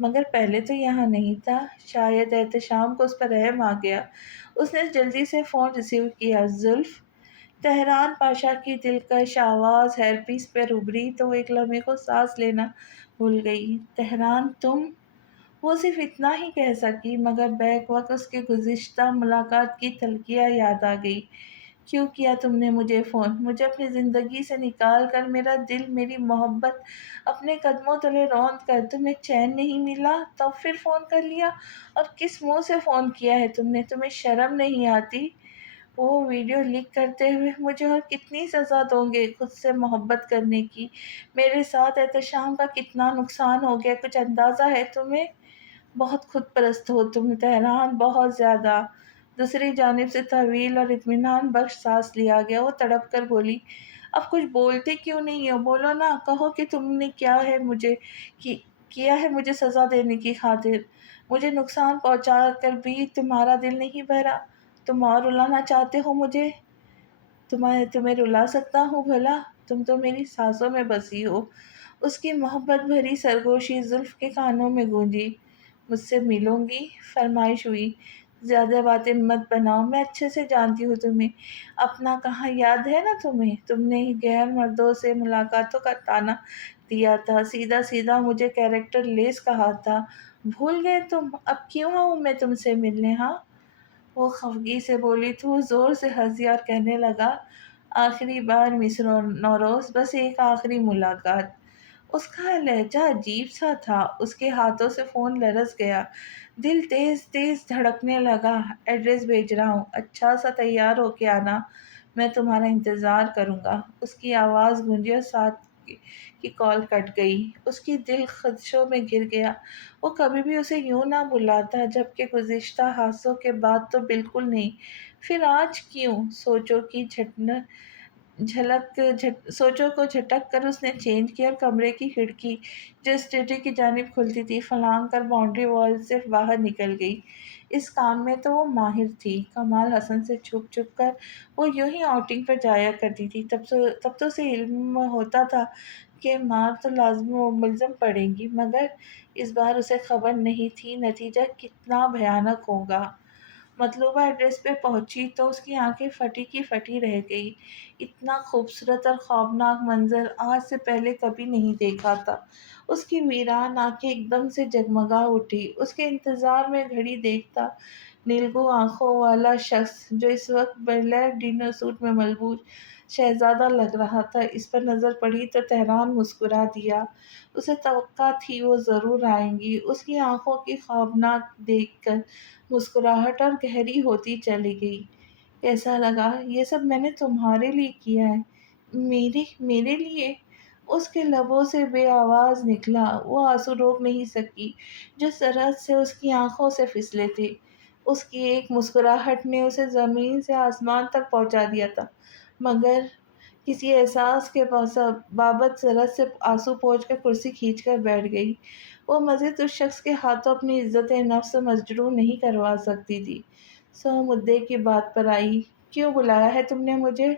مگر پہلے تو یہاں نہیں تھا۔ شاید احتشام کو اس پر رحم آ گیا۔ اس نے جلدی سے فون ریسیو کیا۔ زلف؟ تہران پاشا کی دلکش آواز ہیئر پیس پر ابھری تو وہ ایک لمحے کو سانس لینا بھول گئی۔ تہران، تم؟ وہ صرف اتنا ہی کہہ سکی، مگر بیک وقت اس کے گزشتہ ملاقات کی تلخیاں یاد آ گئی۔ کیوں کیا تم نے مجھے فون؟ مجھے اپنی زندگی سے نکال کر، میرا دل، میری محبت اپنے قدموں تلے روند کر تمہیں چین نہیں ملا، تب پھر فون کر لیا؟ اور کس منہ سے فون کیا ہے تم نے؟ تمہیں شرم نہیں آتی؟ وہ ویڈیو لیک کرتے ہوئے مجھے اور کتنی سزا دو گے خود سے محبت کرنے کی؟ میرے ساتھ احتشام کا کتنا نقصان ہو گیا، کچھ اندازہ ہے تمہیں؟ بہت خود پرست ہو تم تہران، بہت زیادہ۔ دوسری جانب سے طویل اور اطمینان بخش سانس لیا گیا۔ وہ تڑپ کر بولی، اب کچھ بولتے کیوں نہیں ہو؟ بولو نا، کہو کہ تم نے کیا ہے مجھے سزا دینے کی خاطر۔ مجھے نقصان پہنچا کر بھی تمہارا دل نہیں بھرا؟ تم اور رلانا چاہتے ہو مجھے؟ تمہیں رلا سکتا ہوں بھلا؟ تم تو میری سانسوں میں بسی ہو۔ اس کی محبت بھری سرگوشی زلف کے کانوں میں گونجی۔ مجھ سے ملوں گی؟ فرمائش ہوئی۔ زیادہ باتیں مت بناؤ، میں اچھے سے جانتی ہوں تمہیں۔ اپنا کہاں یاد ہے نا تمہیں؟ تم نے ہی غیر مردوں سے ملاقاتوں کا طعنہ دیا تھا، سیدھا سیدھا مجھے کیریکٹر لیس کہا تھا۔ بھول گئے تم؟ اب کیوں آؤں میں تم سے ملنے؟ ہاں؟ وہ خفگی سے بولی تو وہ زور سے ہنسی اور کہنے لگا، آخری بار مس نوروز، بس ایک آخری ملاقات۔ اس کا لہجہ عجیب سا تھا۔ اس کے ہاتھوں سے فون لرز گیا۔ دل تیز تیز دھڑکنے لگا۔ ایڈریس بھیج رہا ہوں، اچھا سا تیار ہو کے آنا، میں تمہارا انتظار کروں گا۔ اس کی آواز گونجی اور ساتھ کی کال کٹ گئی۔ اس کی دل خدشوں میں گر گیا۔ وہ کبھی بھی اسے یوں نہ بلاتا، جبکہ گزشتہ حادثوں کے بعد تو بالکل نہیں۔ پھر آج کیوں؟ سوچوں کو جھٹک کر اس نے چینج کیا اور کمرے کی کھڑکی جو اسٹڈی کی جانب کھلتی تھی پھلانگ کر باؤنڈری وال سے باہر نکل گئی۔ اس کام میں تو وہ ماہر تھی۔ کمال حسن سے چھپ چھپ کر وہ یوں ہی آؤٹنگ پر جایا کرتی تھی۔ تب تو اسے علم ہوتا تھا کہ مار تو لازم و ملزم پڑے گی، مگر اس بار اسے خبر نہیں تھی نتیجہ کتنا بھیانک ہوگا۔ مطلوبہ ایڈریس پہ پہنچی تو اس کی آنکھیں پھٹی کی پھٹی رہ گئی۔ اتنا خوبصورت اور خوابناک منظر آج سے پہلے کبھی نہیں دیکھا تھا۔ اس کی ویران آنکھیں ایک دم سے جگمگا اٹھی۔ اس کے انتظار میں گھڑی دیکھتا نیلگوں آنکھوں والا شخص جو اس وقت بلیک ڈنر سوٹ میں ملبوس شہزادہ لگ رہا تھا، اس پر نظر پڑی تو تہران مسکرا دیا۔ اسے توقع تھی وہ ضرور آئیں گی۔ اس کی آنکھوں کی خوابناک دیکھ کر مسکراہٹ اور گہری ہوتی چلی گئی۔ کیسا لگا؟ یہ سب میں نے تمہارے لیے کیا ہے۔ میرے لیے؟ اس کے لبوں سے بے آواز نکلا۔ وہ آنسو روک نہیں سکی جو سرحد سے اس کی آنکھوں سے پھسلے تھے۔ اس کی ایک مسکراہٹ نے اسے زمین سے آسمان تک پہنچا دیا تھا، مگر کسی احساس کے بابت سرحد سے آنسو پوچھ کر کرسی کھینچ کر بیٹھ گئی۔ وہ مزید اس شخص کے ہاتھوں اپنی عزت نفس مجروح نہیں کروا سکتی تھی۔ مدعے کی بات پر آئی۔ کیوں بلایا ہے تم نے مجھے؟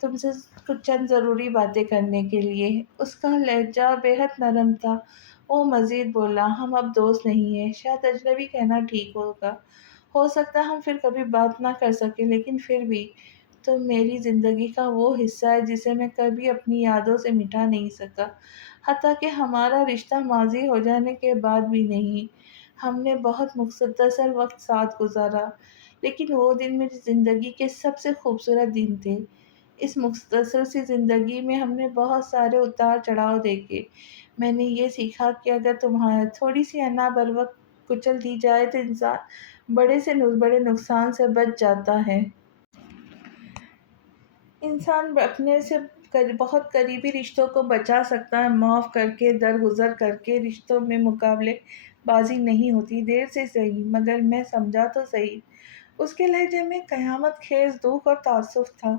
تم سے کچھ چند ضروری باتیں کرنے کے لیے۔ اس کا لہجہ بے حد نرم تھا۔ وہ مزید بولا، ہم اب دوست نہیں ہیں، شاید اجنبی کہنا ٹھیک ہوگا۔ ہو سکتا ہے ہم پھر کبھی بات نہ کر سکیں، لیکن پھر بھی تم میری زندگی کا وہ حصہ ہے جسے میں کبھی اپنی یادوں سے مٹا نہیں سکا، حتیٰ کہ ہمارا رشتہ ماضی ہو جانے کے بعد بھی نہیں۔ ہم نے بہت مختصر وقت ساتھ گزارا، لیکن وہ دن میری زندگی کے سب سے خوبصورت دن تھے۔ اس مختصر سی زندگی میں ہم نے بہت سارے اتار چڑھاؤ دیکھے۔ میں نے یہ سیکھا کہ اگر تمہارا تھوڑی سی انا بر وقت کچل دی جائے تو انسان بڑے نقصان سے بچ جاتا ہے۔ انسان اپنے سے بہت قریبی رشتوں کو بچا سکتا ہے، معاف کر کے، درگزر کر کے۔ رشتوں میں مقابلے بازی نہیں ہوتی، دیر سے صحیح، مگر میں سمجھا تو صحیح۔ اس کے لہجے میں قیامت خیز دکھ اور تعصب تھا۔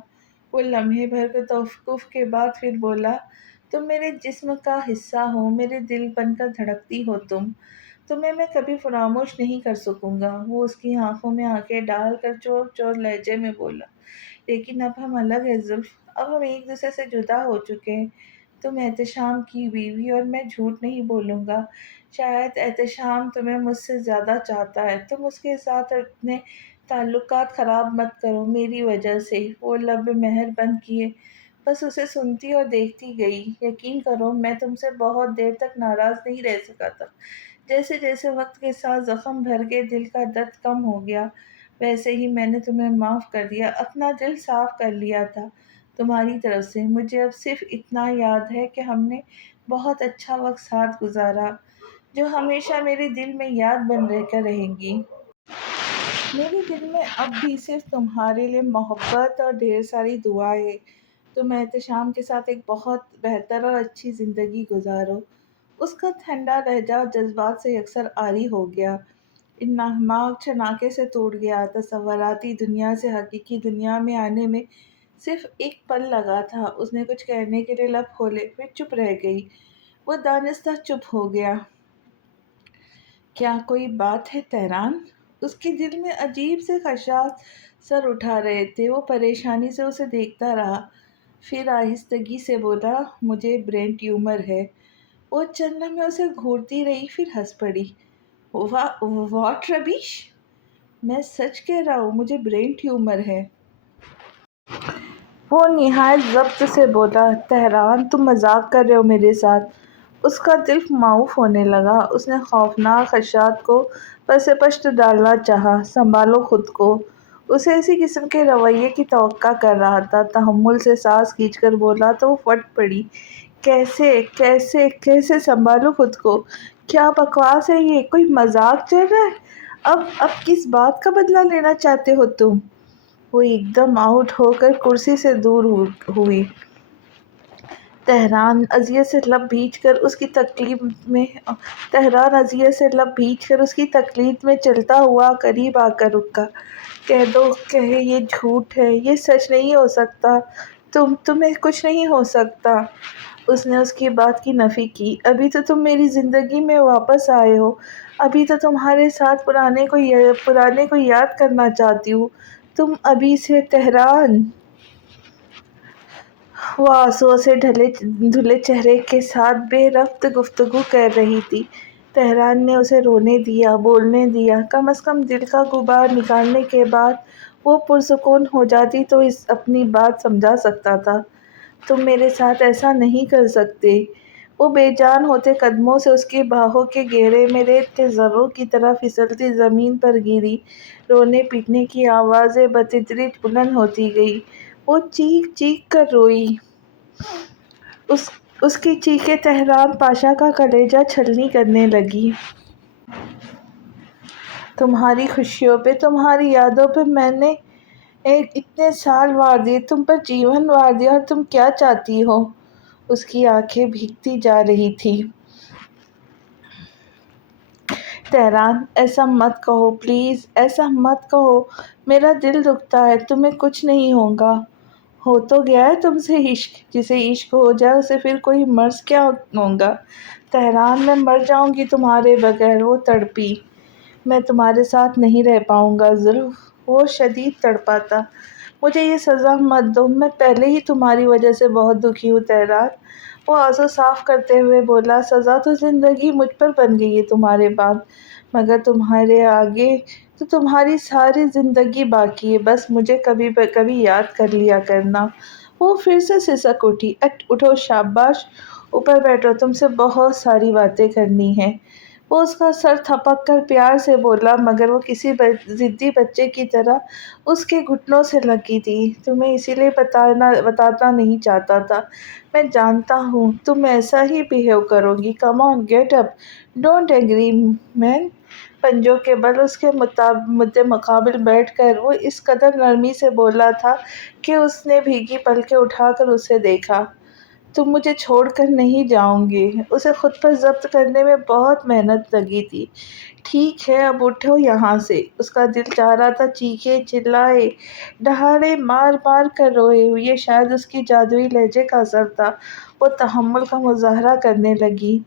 وہ لمحے بھر کے توقف کے بعد پھر بولا، تم میرے جسم کا حصہ ہو، میرے دل بن کر دھڑکتی ہو تم۔ تمہیں میں کبھی فراموش نہیں کر سکوں گا۔ وہ اس کی آنکھوں میں آنکھیں ڈال کر چور چور لہجے میں بولا، لیکن اب ہم الگ ہیں زلف، اب ہم ایک دوسرے سے جدا ہو چکے ہیں۔ تم احتشام کی بیوی اور میں جھوٹ نہیں بولوں گا۔ شاید احتشام تمہیں مجھ سے زیادہ چاہتا ہے۔ تم اس کے ساتھ اپنے تعلقات خراب مت کرو میری وجہ سے۔ وہ لب مہر بند کیے بس اسے سنتی اور دیکھتی گئی۔ یقین کرو میں تم سے بہت دیر تک ناراض نہیں رہ سکا تھا۔ جیسے جیسے وقت کے ساتھ زخم بھر کے دل کا درد کم ہو گیا، ویسے ہی میں نے تمہیں معاف کر دیا، اپنا دل صاف کر لیا تھا تمہاری طرف سے۔ مجھے اب صرف اتنا یاد ہے کہ ہم نے بہت اچھا وقت ساتھ گزارا، جو ہمیشہ میرے دل میں یاد بن کر رہیں گی۔ میرے دل میں اب بھی صرف تمہارے لیے محبت اور ڈھیر ساری دعائیں ہیں۔ تم احتشام کے ساتھ ایک بہت بہتر اور اچھی زندگی گزارو۔ اس کا ٹھنڈا لہجہ جذبات سے یکسر عاری ہو گیا۔ دماغ چھناکے سے ٹوٹ گیا۔ تصوراتی دنیا سے حقیقی دنیا میں آنے میں صرف ایک پل لگا تھا۔ اس نے کچھ کہنے کے لیے لب کھولے، پھر چپ رہ گئی۔ وہ دانستہ چپ ہو گیا۔ کیا کوئی بات ہے تہران؟ اس کے دل میں عجیب سے خدشات سر اٹھا رہے تھے۔ وہ پریشانی سے اسے دیکھتا رہا، پھر آہستگی سے بولا، مجھے برین ٹیومر ہے۔ وہ چند لمحے اسے گھورتی رہی، پھر ہنس پڑی۔ واٹ ربش! میں سچ کہہ رہا ہوں، مجھے برین ٹیومر ہے۔ وہ نہایت ضبط سے بولا، تہران تم مذاق کر رہے ہو میرے ساتھ؟ اس کا دل معاف ہونے لگا۔ اس نے خوفناک خدشات کو پس پشت ڈالنا چاہا۔ سنبھالو خود کو۔ اسے اسی قسم کے رویے کی توقع کر رہا تھا۔ تحمل سے سانس کھینچ کر بولا تو وہ پھٹ پڑی۔ کیسے کیسے کیسے سنبھالوں خود کو؟ کیا بکواس ہے یہ؟ کوئی مذاق چل رہا ہے؟ اب کس بات کا بدلہ لینا چاہتے ہو تم؟ وہ ایک دم آؤٹ ہو کر کرسی سے دور ہوئی۔ تہران اذیت سے لب بھینچ کر اس کی تقلید میں چلتا ہوا قریب آ کر رکا۔ کہہ دو کہ یہ جھوٹ ہے، یہ سچ نہیں ہو سکتا، تمہیں کچھ نہیں ہو سکتا۔ اس نے اس کی بات کی نفی کی۔ ابھی تو تم میری زندگی میں واپس آئے ہو، ابھی تو تمہارے ساتھ پرانے کو یاد کرنا چاہتی ہوں۔ تم ابھی سے تہران۔ وہ آنسوؤں سے دھلے چہرے کے ساتھ بے ربط گفتگو کر رہی تھی۔ تہران نے اسے رونے دیا، بولنے دیا۔ کم از کم دل کا غبار نکالنے کے بعد وہ پرسکون ہو جاتی تو اپنی بات سمجھا سکتا تھا۔ تم میرے ساتھ ایسا نہیں کر سکتے۔ وہ بے جان ہوتے قدموں سے اس کی باہوں کے گہرے میں ریت کے ذروں کی طرح پھسلتی زمین پر گری۔ رونے پیٹنے کی آوازیں بتدریج بلند ہوتی گئیں۔ وہ چیخ چیخ کر روئی۔ اس کی چیخیں تہران پاشا کا کلیجہ چھلنی کرنے لگی۔ تمہاری خوشیوں پہ، تمہاری یادوں پہ میں نے اتنے سال وار دیے، تم پر جیون وار دیا، اور تم کیا چاہتی ہو؟ اس کی آنکھیں بھیگتی جا رہی تھیں۔ تہران ایسا مت کہو پلیز، ایسا مت کہو، میرا دل دکھتا ہے، تمہیں کچھ نہیں ہوگا۔ ہو تو گیا ہے تم سے عشق، جسے عشق ہو جائے اسے پھر کوئی مرض کیا ہوگا؟ تہران میں مر جاؤں گی تمہارے بغیر، وہ تڑپی۔ میں تمہارے ساتھ نہیں رہ پاؤں گا زلف، وہ شدید تڑپا تھا۔ مجھے یہ سزا مت دو، میں پہلے ہی تمہاری وجہ سے بہت دکھی ہوں تہران۔ وہ آنسو صاف کرتے ہوئے بولا، سزا تو زندگی مجھ پر بن گئی ہے تمہارے بعد، مگر تمہارے آگے تو تمہاری ساری زندگی باقی ہے، بس مجھے کبھی کبھی یاد کر لیا کرنا۔ وہ پھر سے سسک اٹھی، اٹھو شاباش، اوپر بیٹھو، تم سے بہت ساری باتیں کرنی ہیں۔ وہ اس کا سر تھپک کر پیار سے بولا، مگر وہ کسی ضدی بچے کی طرح اس کے گھٹنوں سے لگی تھی۔ تمہیں اسی لیے بتانا نہیں چاہتا تھا، میں جانتا ہوں تم ایسا ہی بیہیو کرو گی۔ کم آن گیٹ اپ، ڈونٹ ایگری مین۔ پنجوں کے بل اس کے مدِ مقابل بیٹھ کر وہ اس قدر نرمی سے بولا تھا کہ اس نے بھیگی پلکیں اٹھا کر اسے دیکھا۔ تم مجھے چھوڑ کر نہیں جاؤ گے؟ اسے خود پر ضبط کرنے میں بہت محنت لگی تھی۔ ٹھیک ہے، اب اٹھو یہاں سے۔ اس کا دل چاہ رہا تھا چیخے، چلائے، دہاڑے مار مار کر روئے۔ یہ شاید اس کی جادوئی لہجے کا اثر تھا۔ وہ تحمل کا مظاہرہ کرنے لگی۔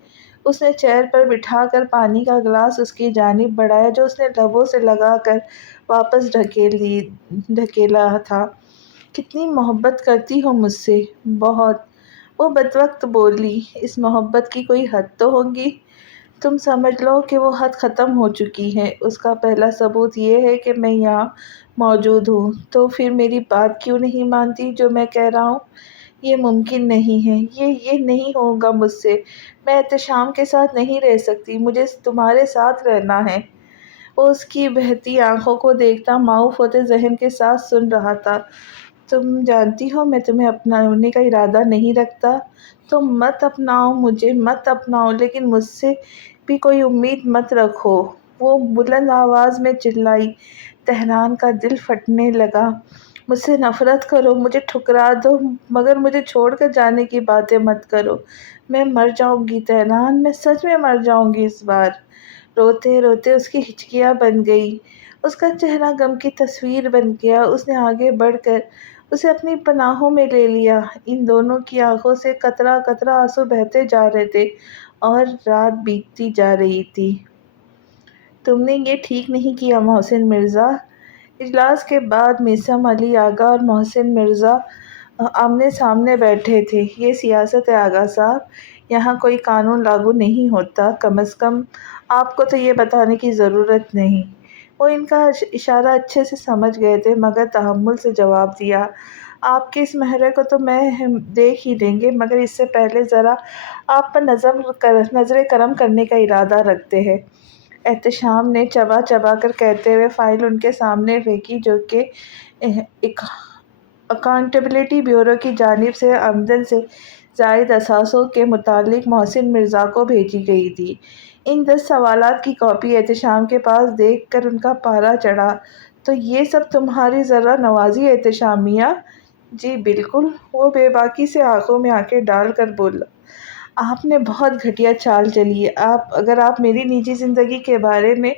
اس نے چیئر پر بٹھا کر پانی کا گلاس اس کی جانب بڑھایا جو اس نے لبوں سے لگا کر واپس ڈھکیلا تھا۔ کتنی محبت کرتی ہو مجھ سے؟ بہت، وہ بدوقت بولی۔ اس محبت کی کوئی حد تو ہوگی؟ تم سمجھ لو کہ وہ حد ختم ہو چکی ہے۔ اس کا پہلا ثبوت یہ ہے کہ میں یہاں موجود ہوں۔ تو پھر میری بات کیوں نہیں مانتی جو میں کہہ رہا ہوں؟ یہ ممکن نہیں ہے، یہ نہیں ہوگا مجھ سے۔ میں احتشام کے ساتھ نہیں رہ سکتی، مجھے تمہارے ساتھ رہنا ہے۔ وہ اس کی بہتی آنکھوں کو دیکھتا معاف ہوتے ذہن کے ساتھ سن رہا تھا۔ تم جانتی ہو میں تمہیں اپنانے کا ارادہ نہیں رکھتا۔ تم مت اپناؤ مجھے، مت اپناؤ، لیکن مجھ سے بھی کوئی امید مت رکھو۔ وہ بلند آواز میں چلائی۔ تہران کا دل پھٹنے لگا۔ مجھ سے نفرت کرو، مجھے ٹھکرا دو، مگر مجھے چھوڑ کر جانے کی باتیں مت کرو۔ میں مر جاؤں گی تہران، میں سچ میں مر جاؤں گی اس بار۔ روتے روتے اس کی ہچکیاں بن گئی، اس کا چہرہ غم کی تصویر بن گیا۔ اس نے آگے بڑھ کر اسے اپنی پناہوں میں لے لیا۔ ان دونوں کی آنکھوں سے قطرہ قطرہ آنسو بہتے جا رہے تھے اور رات بیتتی جا رہی تھی۔ تم نے یہ ٹھیک نہیں کیا محسن مرزا۔ اجلاس کے بعد میثم علی آغا اور محسن مرزا آمنے سامنے بیٹھے تھے۔ یہ سیاست ہے آغا صاحب، یہاں کوئی قانون لاگو نہیں ہوتا، کم از کم آپ کو تو یہ بتانے کی ضرورت نہیں۔ وہ ان کا اشارہ اچھے سے سمجھ گئے تھے، مگر تحمل سے جواب دیا، آپ کے اس مہرے کو تو میں دیکھ ہی لیں گے، مگر اس سے پہلے ذرا آپ پر نظر کرم کرنے کا ارادہ رکھتے ہیں۔ احتشام نے چبا چبا کر کہتے ہوئے فائل ان کے سامنے پھینکی جو کہ اکاؤنٹیبلٹی بیورو کی جانب سے آمدن سے زائد اثاثوں کے متعلق محسن مرزا کو بھیجی گئی تھی۔ ان 10 سوالات کی کاپی احتشام کے پاس دیکھ کر ان کا پارا چڑھا۔ تو یہ سب تمہاری ذرا نوازی ہے احتشام میاں؟ جی بالکل، وہ بے باکی سے آنکھوں میں آنکھیں ڈال کر بولا۔ آپ نے بہت گھٹیا چال چلی ہے۔ اگر آپ میری نجی زندگی کے بارے میں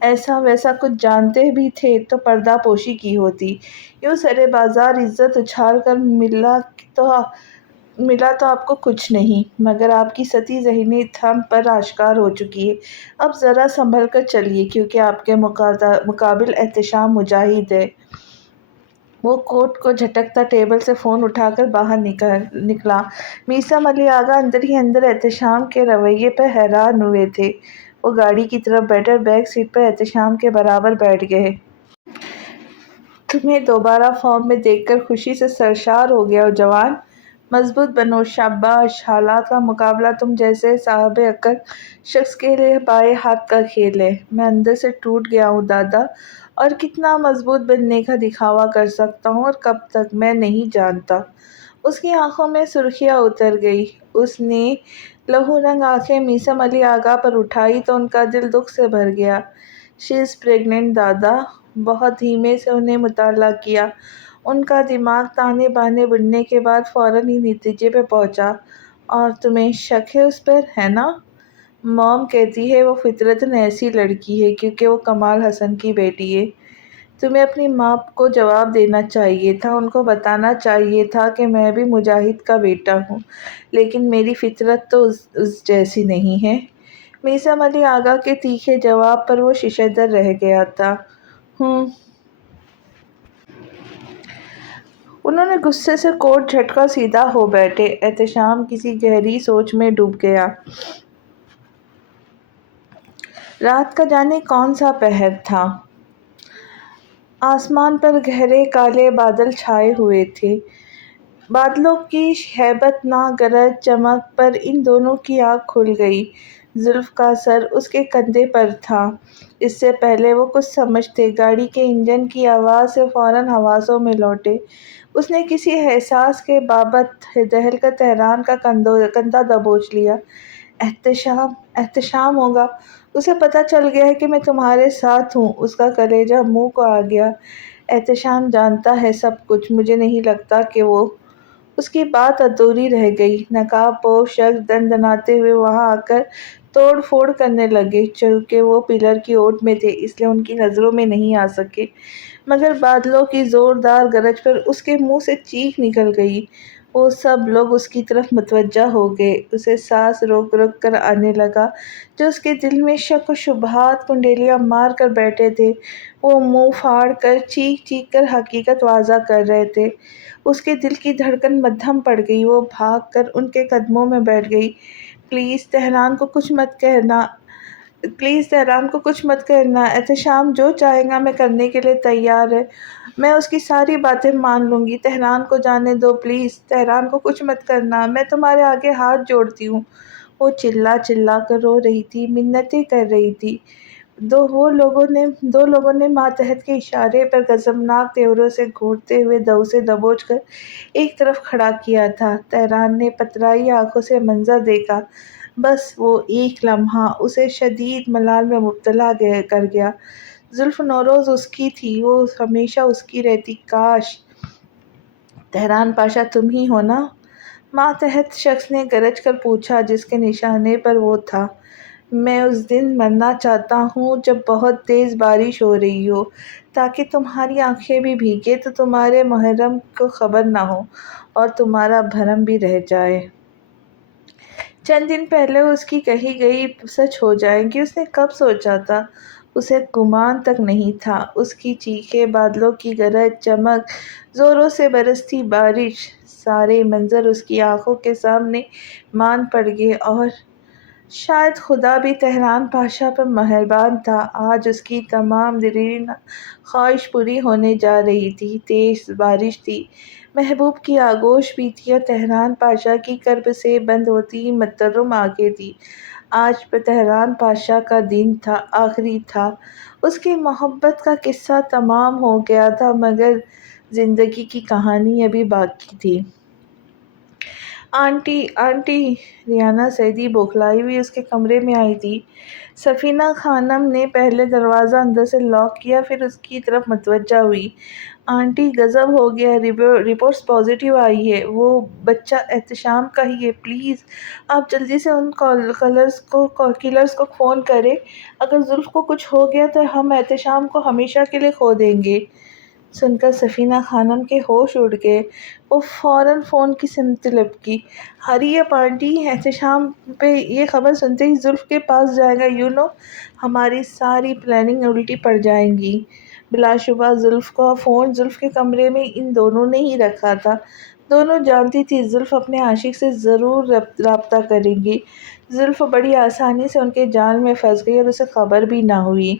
ایسا ویسا کچھ جانتے بھی تھے تو پردہ پوشی کی ہوتی۔ یوں سرے بازار عزت اچھال کر ملا تو آپ کو کچھ نہیں، مگر آپ کی سطحی ذہنیت ہم پر آشکار ہو چکی ہے۔ اب ذرا سنبھل کر چلیے، کیونکہ آپ کے مقابل احتشام مجاہد ہے۔ وہ کوٹ کو جھٹکتا ٹیبل سے فون اٹھا کر باہر نکلا۔ میثم علی آغا اندر ہی اندر احتشام کے رویے پر حیران ہوئے تھے۔ وہ گاڑی کی طرف بڑھ کر بیک سیٹ پر احتشام کے برابر بیٹھ گئے۔ تمہیں دوبارہ فارم میں دیکھ کر خوشی سے سرشار ہو گیا ہوں جوان، مضبوط بنو، شاباش۔ حالات کا مقابلہ تم جیسے صاحب عقل شخص کے لیے بائیں ہاتھ کا کھیل ہے۔ میں اندر سے ٹوٹ گیا ہوں دادا، اور کتنا مضبوط بننے کا دکھاوا کر سکتا ہوں اور کب تک، میں نہیں جانتا۔ اس کی آنکھوں میں سرخیاں اتر گئی۔ اس نے لہو رنگ آنکھیں میثم علی آغا پر اٹھائی تو ان کا دل دکھ سے بھر گیا۔ شی از پریگننٹ دادا۔ بہت دھیمے سے انہیں مطالعہ کیا۔ ان کا دماغ تانے بانے بننے کے بعد فوراً ہی نتیجے پہ پہنچا۔ اور تمہیں شک ہے اس پر، ہے نا؟ موم کہتی ہے وہ فطرتاً ایسی لڑکی ہے کیونکہ وہ کمال حسن کی بیٹی ہے۔ تمہیں اپنی ماں کو جواب دینا چاہیے تھا، ان کو بتانا چاہیے تھا کہ میں بھی مجاہد کا بیٹا ہوں، لیکن میری فطرت تو اس جیسی نہیں ہے۔ میثم علی آغا کے تیکھے جواب پر وہ ششدر رہ گیا تھا۔ ہوں۔ انہوں نے غصے سے کوٹ جھٹکا، سیدھا ہو بیٹھے۔ احتشام کسی گہری سوچ میں ڈوب گیا۔ رات کا جانے کون سا پہر تھا۔ آسمان پر گہرے کالے بادل چھائے ہوئے تھے۔ بادلوں کی ہیبت ناک گرج چمک پر ان دونوں کی آنکھ کھل گئی۔ زلف کا سر اس کے کندھے پر تھا۔ اس سے پہلے وہ کچھ سمجھتے، گاڑی کے انجن کی آواز سے فوراً حواسوں میں لوٹے۔ اس نے کسی احساس کے بابت دہل کر تہران کا کندھا دبوچ لیا۔ احتشام ہوگا، اسے پتہ چل گیا ہے کہ میں تمہارے ساتھ ہوں۔ اس کا کلیجہ منہ کو آ گیا۔ احتشام جانتا ہے سب کچھ، مجھے نہیں لگتا کہ وہ… اس کی بات ادھوری رہ گئی۔ نقاب پوش شخص دندناتے ہوئے وہاں آ کر توڑ پھوڑ کرنے لگے۔ چونکہ وہ پلر کی اوٹ میں تھے اس لیے ان کی نظروں میں نہیں آ سکے، مگر بادلوں کی زوردار گرج پر اس کے منہ سے چیخ نکل گئی۔ وہ سب لوگ اس کی طرف متوجہ ہو گئے۔ اسے سانس روک روک کر آنے لگا۔ جو اس کے دل میں شک و شبہات کنڈیلیاں مار کر بیٹھے تھے، وہ منہ پھاڑ کر چیخ چیخ کر حقیقت واضح کر رہے تھے۔ اس کے دل کی دھڑکن مدھم پڑ گئی۔ وہ بھاگ کر ان کے قدموں میں بیٹھ گئی۔ پلیز تہران کو کچھ مت کہنا، پلیز تہران کو کچھ مت کہنا۔ احتشام جو چاہے گا میں کرنے کے لیے تیار ہے، میں اس کی ساری باتیں مان لوں گی۔ تہران کو جانے دو پلیز، تہران کو کچھ مت کرنا، میں تمہارے آگے ہاتھ جوڑتی ہوں۔ وہ چلا چلا کر رو رہی تھی، منتیں کر رہی تھی۔ دو لوگوں نے ماتحت کے اشارے پر غضبناک تیوروں سے گھورتے ہوئے اسے دبوچ کر ایک طرف کھڑا کیا تھا۔ تہران نے پترائی آنکھوں سے منظر دیکھا۔ بس وہ ایک لمحہ اسے شدید ملال میں مبتلا کر گیا۔ زلف نوروز اس کی تھی، وہ ہمیشہ اس کی رہتی۔ کاش… تہران پاشا تم ہی ہو نا؟ ماتحت شخص نے گرج کر پوچھا جس کے نشانے پر وہ تھا۔ میں اس دن مرنا چاہتا ہوں جب بہت تیز بارش ہو رہی ہو، تاکہ تمہاری آنکھیں بھی بھیگیں تو تمہارے محرم کو خبر نہ ہو اور تمہارا بھرم بھی رہ جائے۔ چند دن پہلے اس کی کہی گئی سچ ہو جائے گی۔ اس نے کب سوچا تھا؟ اسے گمان تک نہیں تھا۔ اس کی چیخیں، بادلوں کی گرج چمک، زوروں سے برستی بارش، سارے منظر اس کی آنکھوں کے سامنے مان پڑ گئے۔ اور شاید خدا بھی تہران پاشا پر مہربان تھا۔ آج اس کی تمام دلیر خواہش پوری ہونے جا رہی تھی۔ تیز بارش تھی، محبوب کی آغوش بھی تھی اور تہران پاشا کی کرب سے بند ہوتی مترم آنکھیں تھیں۔ آج تہران پاشا کا دن تھا، آخری تھا۔ اس کی محبت کا قصہ تمام ہو گیا تھا، مگر زندگی کی کہانی ابھی باقی تھی۔ آنٹی ریانہ سعیدی بوکھلائی ہوئی اس کے کمرے میں آئی تھی۔ سفینہ خانم نے پہلے دروازہ اندر سے لاک کیا، پھر اس کی طرف متوجہ ہوئی۔ آنٹی گزب ہو گیا، رپورٹس پازیٹیو آئی ہیں۔ وہ بچہ احتشام کا ہی ہے۔ پلیز آپ جلدی سے ان کلرز کو فون کریں۔ اگر زلف کو کچھ ہو گیا تو ہم احتشام کو ہمیشہ کے لیے کھو دیں گے۔ سن کر سفینہ خانم کے ہوش اڑ گئے۔ وہ فوراً فون کی سمت لپکی۔ ہری اپ آنٹی، احتشام پہ یہ خبر سنتے ہی زلف کے پاس جائے گا، ہماری ساری پلاننگ الٹی پڑ جائے گی۔ بلا شبہ زلف کا فون زلف کے کمرے میں ان دونوں نے ہی رکھا تھا۔ دونوں جانتی تھی زلف اپنے عاشق سے ضرور رابطہ کرے گی۔ زلف بڑی آسانی سے ان کے جال میں پھنس گئی اور اسے خبر بھی نہ ہوئی۔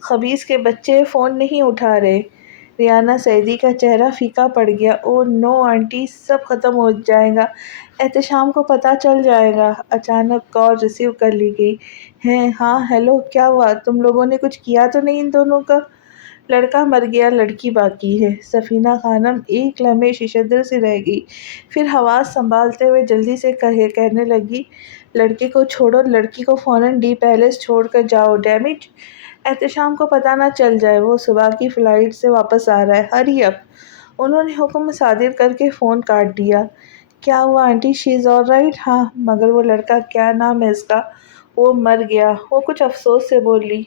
خبیث کے بچے فون نہیں اٹھا رہے۔ ریانہ سعیدی کا چہرہ پھیکا پڑ گیا۔ اوہ نو آنٹی، سب ختم ہو جائے گا، احتشام کو پتہ چل جائے گا۔ اچانک کال ریسیو کر لی گئی۔ ہاں ہیلو، کیا ہوا؟ تم لوگوں نے کچھ کیا تو نہیں ان دونوں کا؟ لڑکا مر گیا، لڑکی باقی ہے۔ سفینہ خانم ایک لمحے ششدر سی رہ گئی، پھر حواس سنبھالتے ہوئے جلدی سے کہنے لگی، لڑکے کو چھوڑو، لڑکی کو فوراً ڈی پیلس چھوڑ کر جاؤ۔ ڈیمٹ، احتشام کو پتہ نہ چل جائے، وہ صبح کی فلائٹ سے واپس آ رہا ہے۔ ہری اپ۔ انہوں نے حکم صادر کر کے فون کاٹ دیا۔ کیا ہوا آنٹی؟ شی از آل رائٹ؟ ہاں، مگر وہ لڑکا، کیا نام ہے اس کا؟ وہ مر گیا۔ وہ کچھ افسوس سے بولی۔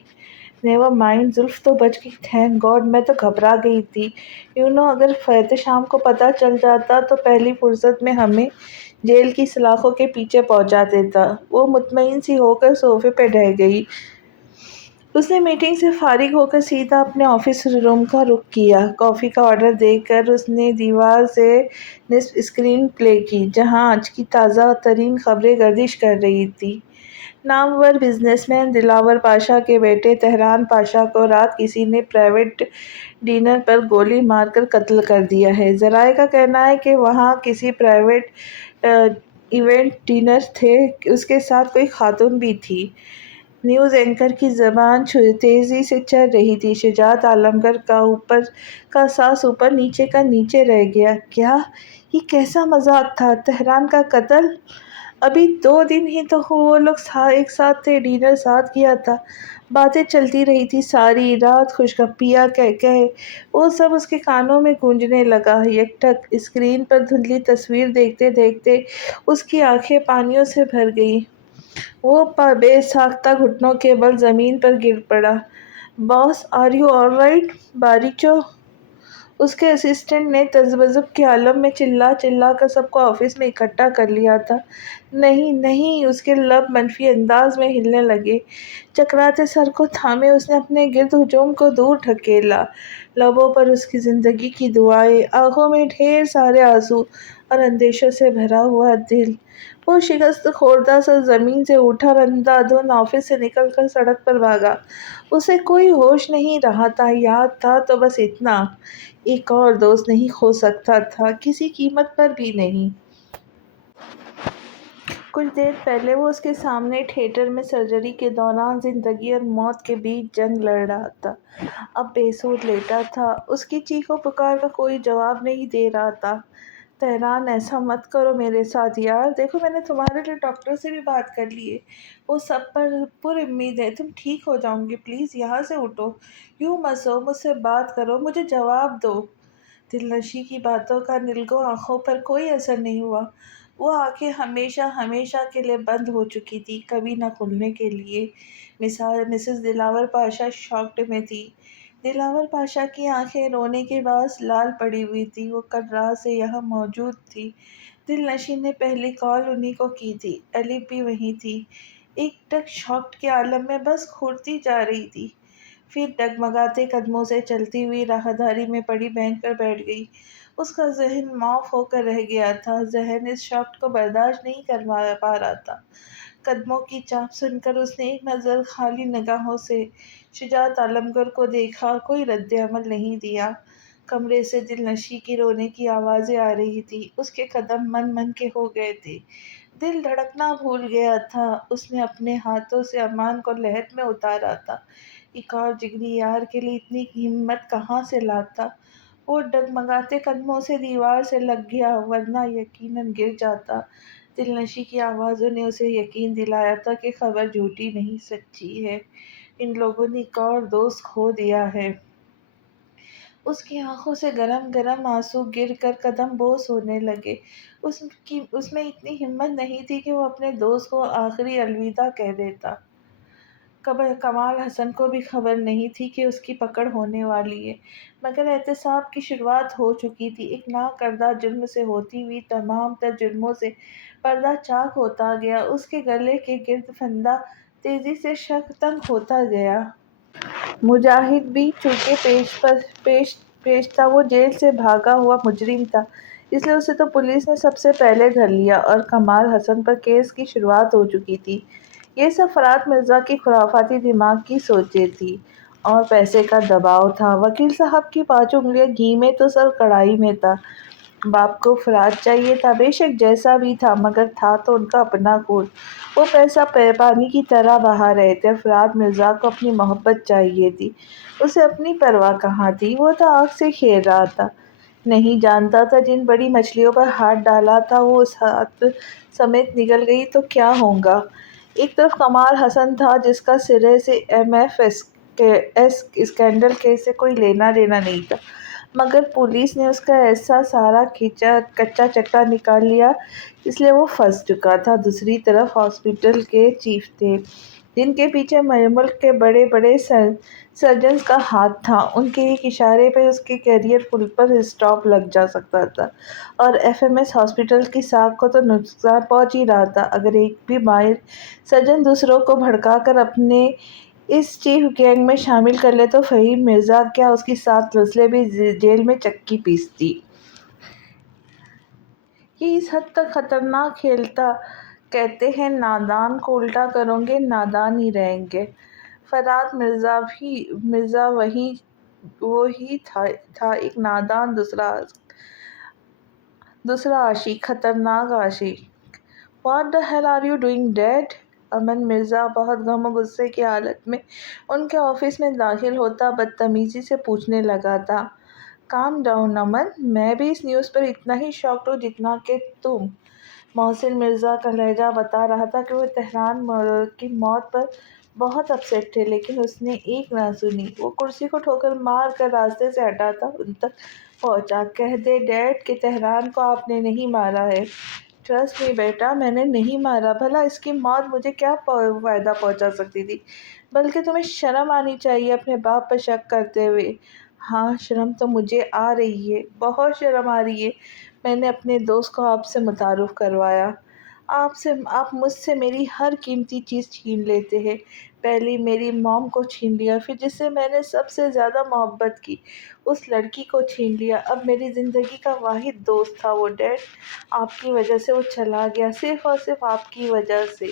نیور مائنڈ، زلف تو بچ گئی، تھینک گاڈ، میں تو گھبرا گئی تھی۔ اگر احتشام کو پتہ چل جاتا تو پہلی فرصت میں ہمیں جیل کی سلاخوں کے پیچھے پہنچا دیتا۔ وہ مطمئن سی ہو کر صوفے پہ ڈہ گئی۔ اس نے میٹنگ سے فارغ ہو کر سیدھا اپنے آفس روم کا رخ کیا۔ کافی کا آرڈر دے کر اس نے دیوار سے نصف اسکرین پلے کی، جہاں آج کی تازہ ترین خبریں گردش کر رہی تھیں۔ نامور بزنس مین دلاور پاشا کے بیٹے تہران پاشا کو رات کسی نے پرائیویٹ ڈنر پر گولی مار کر قتل کر دیا ہے۔ ذرائع کا کہنا ہے کہ وہاں کسی پرائیویٹ ایونٹ ڈنر تھے، اس کے ساتھ کوئی خاتون بھی تھی۔ نیوز اینکر کی زبان تیزی سے چل رہی تھی۔ شجاعت عالمگیر کا اوپر کا سانس اوپر نیچے کا نیچے رہ گیا۔ کیا یہ کیسا مذاق تھا؟ تہران کا قتل؟ ابھی 2 دن ہی تو وہ لوگ ایک ساتھ تھے، ڈنر ساتھ کیا تھا، باتیں چلتی رہی تھی ساری رات، خوشگپیاں کہہ وہ سب اس کے کانوں میں گونجنے لگا۔ یکٹک اسکرین پر دھندلی تصویر دیکھتے دیکھتے اس کی آنکھیں پانیوں سے بھر گئیں۔ وہ بے ساختہ گھٹنوں کے بل زمین پر گر پڑا۔ باس، آر یو آل رائٹ؟ باریچو، اس کے اسسٹنٹ نے تذبذب کے عالم میں چلا چلا کر سب کو آفس میں اکٹھا کر لیا تھا۔ نہیں نہیں، اس کے لب منفی انداز میں ہلنے لگے۔ چکراتے سر کو تھامے اس نے اپنے گرد ہجوم کو دور دھکیلا۔ لبوں پر اس کی زندگی کی دعائیں، آنکھوں میں ڈھیر سارے آنسو اور اندیشوں سے بھرا ہوا دل۔ وہ شکست خوردہ سر زمین سے اٹھا اور اندھا دھند آفس سے نکل کر سڑک پر بھاگا۔ اسے کوئی ہوش نہیں رہا تھا، یاد تھا تو بس اتنا، ایک اور دوست نہیں کھو سکتا تھا، کسی قیمت پر بھی نہیں۔ کچھ دیر پہلے وہ اس کے سامنے تھیٹر میں سرجری کے دوران زندگی اور موت کے بیچ جنگ لڑ رہا تھا، اب بے سود لیٹا تھا۔ اس کی چیخ و پکار کا کوئی جواب نہیں دے رہا تھا۔ تہران، ایسا مت کرو میرے ساتھ یار، دیکھو میں نے تمہارے لیے ڈاکٹر سے بھی بات کر لی ہے، وہ سب پر امید ہے، تم ٹھیک ہو جاؤ گے، پلیز یہاں سے اٹھو، یوں مت سو، مجھ سے بات کرو، مجھے جواب دو۔ دلنشیں کی باتوں کا نلگوں آنکھوں پر کوئی اثر نہیں ہوا۔ وہ آنکھیں ہمیشہ ہمیشہ کے لیے بند ہو چکی تھی، کبھی نہ کھلنے کے لیے۔ مسز دلاور پاشا شاکڈ میں تھی۔ دلاور پاشا کی آنکھیں رونے کے باعث لال پڑی ہوئی تھی۔ وہ کل رات سے یہاں موجود تھی۔ دلنشیں نے پہلی کال انہی کو کی تھی، ایلف بھی وہیں تھی۔ ایک ٹک شاکڈ کے عالم میں بس گھڑتی جا رہی تھی، پھر ڈگمگاتے قدموں سے چلتی ہوئی راہداری میں پڑی بینچ پر بیٹھ گئی۔ اس کا ذہن معاف ہو کر رہ گیا تھا، ذہن اس شاکڈ کو برداشت نہیں کر پا رہا تھا۔ قدموں کی چاپ سن کر اس نے ایک نظر خالی نگاہوں سے شجاعت عالمگیر کو دیکھا، کوئی رد عمل نہیں دیا۔ کمرے سے دلنشیں کی رونے کی آوازیں آ رہی تھیں، اس کے قدم من من کے ہو گئے تھے، دل دھڑکنا بھول گیا تھا۔ اس نے اپنے ہاتھوں سے امان کو لحد میں اتارا تھا، ایک اور جگری یار کے لیے اتنی ہمت کہاں سے لاتا۔ وہ ڈگمگاتے قدموں سے دیوار سے لگ گیا، ورنہ یقیناً گر جاتا۔ دلنشیں کی آوازوں نے اسے یقین دلایا تھا کہ خبر جھوٹی نہیں، سچی ہے، ان لوگوں نے ایک اور دوست کھو دیا ہے۔ اس کی آنکھوں سے گرم گرم آنسو گر کر قدم بوس ہونے لگے۔ اس میں اتنی ہمت نہیں تھی کہ وہ اپنے دوست کو آخری الوداع کہہ دیتا۔ کمال حسن کو بھی خبر نہیں تھی کہ اس کی پکڑ ہونے والی ہے، مگر احتساب کی شروعات ہو چکی تھی۔ ایک ناکردہ جرم سے ہوتی ہوئی تمام تر جرموں سے پردہ چاک ہوتا گیا، اس کے گلے کے گرد پھندہ تیزی سے تنگ ہوتا گیا۔ مجاہد بھی چونکہ پیش تھا، وہ جیل سے بھاگا ہوا مجرم تھا، اس لیے اسے تو پولیس نے سب سے پہلے دھر لیا اور کمال حسن پر کیس کی شروعات ہو چکی تھی۔ یہ سب فرات مرزا کی خرافاتی دماغ کی سوچیں تھیں، اور پیسے کا دباؤ تھا۔ وکیل صاحب کی 5 انگلیاں گھی میں تو سر کڑھائی میں تھا۔ باپ کو فرات چاہیے تھا، بے شک جیسا بھی تھا، مگر تھا تو ان کا اپنا خون، وہ پیسہ پانی کی طرح بہا رہے تھے۔ فرات مرزا کو اپنی محبت چاہیے تھی، اسے اپنی پرواہ کہاں تھی؟ وہ تو آگ سے کھیل رہا تھا، نہیں جانتا تھا جن بڑی مچھلیوں پر ہاتھ ڈالا تھا وہ اس ہاتھ سمیت نگل گئی تو کیا ہوگا۔ ایک طرف کمال حسن تھا، جس کا سرے سے MFS اسکینڈل کیس سے کوئی لینا دینا نہیں تھا، مگر پولیس نے اس کا ایسا سارا کچا چٹا نکال لیا، اس لیے وہ پھنس چکا تھا۔ دوسری طرف ہاسپٹل کے چیف تھے، جن کے پیچھے ملک کے بڑے بڑے سرجنز کا ہاتھ تھا۔ ان کے ایک اشارے پہ اس کے کیریئر پل پر اسٹاپ لگ جا سکتا تھا، اور ایف ایم ایس ہاسپٹل کی ساکھ کو تو نقصان پہنچ ہی رہا تھا۔ اگر ایک بھی ماہر سرجن دوسروں کو بھڑکا کر اپنے اس چیف گینگ میں شامل کر لے تو فہیم مرزا کیا اس کی 7 نسلیں بھی جیل میں چکی پیستی۔ یہ اس حد تک خطرناک کھیل تھا۔ کہتے ہیں نادان کو الٹا کرو گے نادان ہی رہیں گے۔ فرات مرزا وہی تھا، ایک نادان دوسرا عاشق، خطرناک عاشق۔ "What the hell are you doing, Dad?" امن مرزا بہت غم و غصے کی حالت میں ان کے آفس میں داخل ہوتا بدتمیزی سے پوچھنے لگا تھا، "کام ڈاؤن امن، میں بھی اس نیوز پر اتنا ہی شاکڈ ہوں جتنا کہ تم۔" محسن مرزا کا لہجہ بتا رہا تھا کہ وہ تہران کی موت پر بہت اپسیٹ تھے، لیکن اس نے ایک نہ سنی۔ وہ کرسی کو ٹھوکر مار کر راستے سے ہٹا تھا ان تک پہنچا۔ "کہہ دیں ڈیڈ کہ تہران کو آپ نے نہیں مارا ہے۔ ٹرسٹ می بیٹا، میں نے نہیں مارا۔ بھلا اس کی موت مجھے کیا فائدہ پہنچا سکتی تھی؟ بلکہ تمہیں شرم آنی چاہیے اپنے باپ پر شک کرتے ہوئے۔" "ہاں، شرم تو مجھے آ رہی ہے، بہت شرم آ رہی ہے۔ میں نے اپنے دوست کو آپ سے متعارف کروایا۔ آپ مجھ سے میری ہر قیمتی چیز چھین لیتے ہیں۔ پہلے میری موم کو چھین لیا، پھر جس سے میں نے سب سے زیادہ محبت کی اس لڑکی کو چھین لیا، اب میری زندگی کا واحد دوست تھا وہ ڈیڈ، آپ کی وجہ سے وہ چلا گیا، صرف اور صرف آپ کی وجہ سے۔"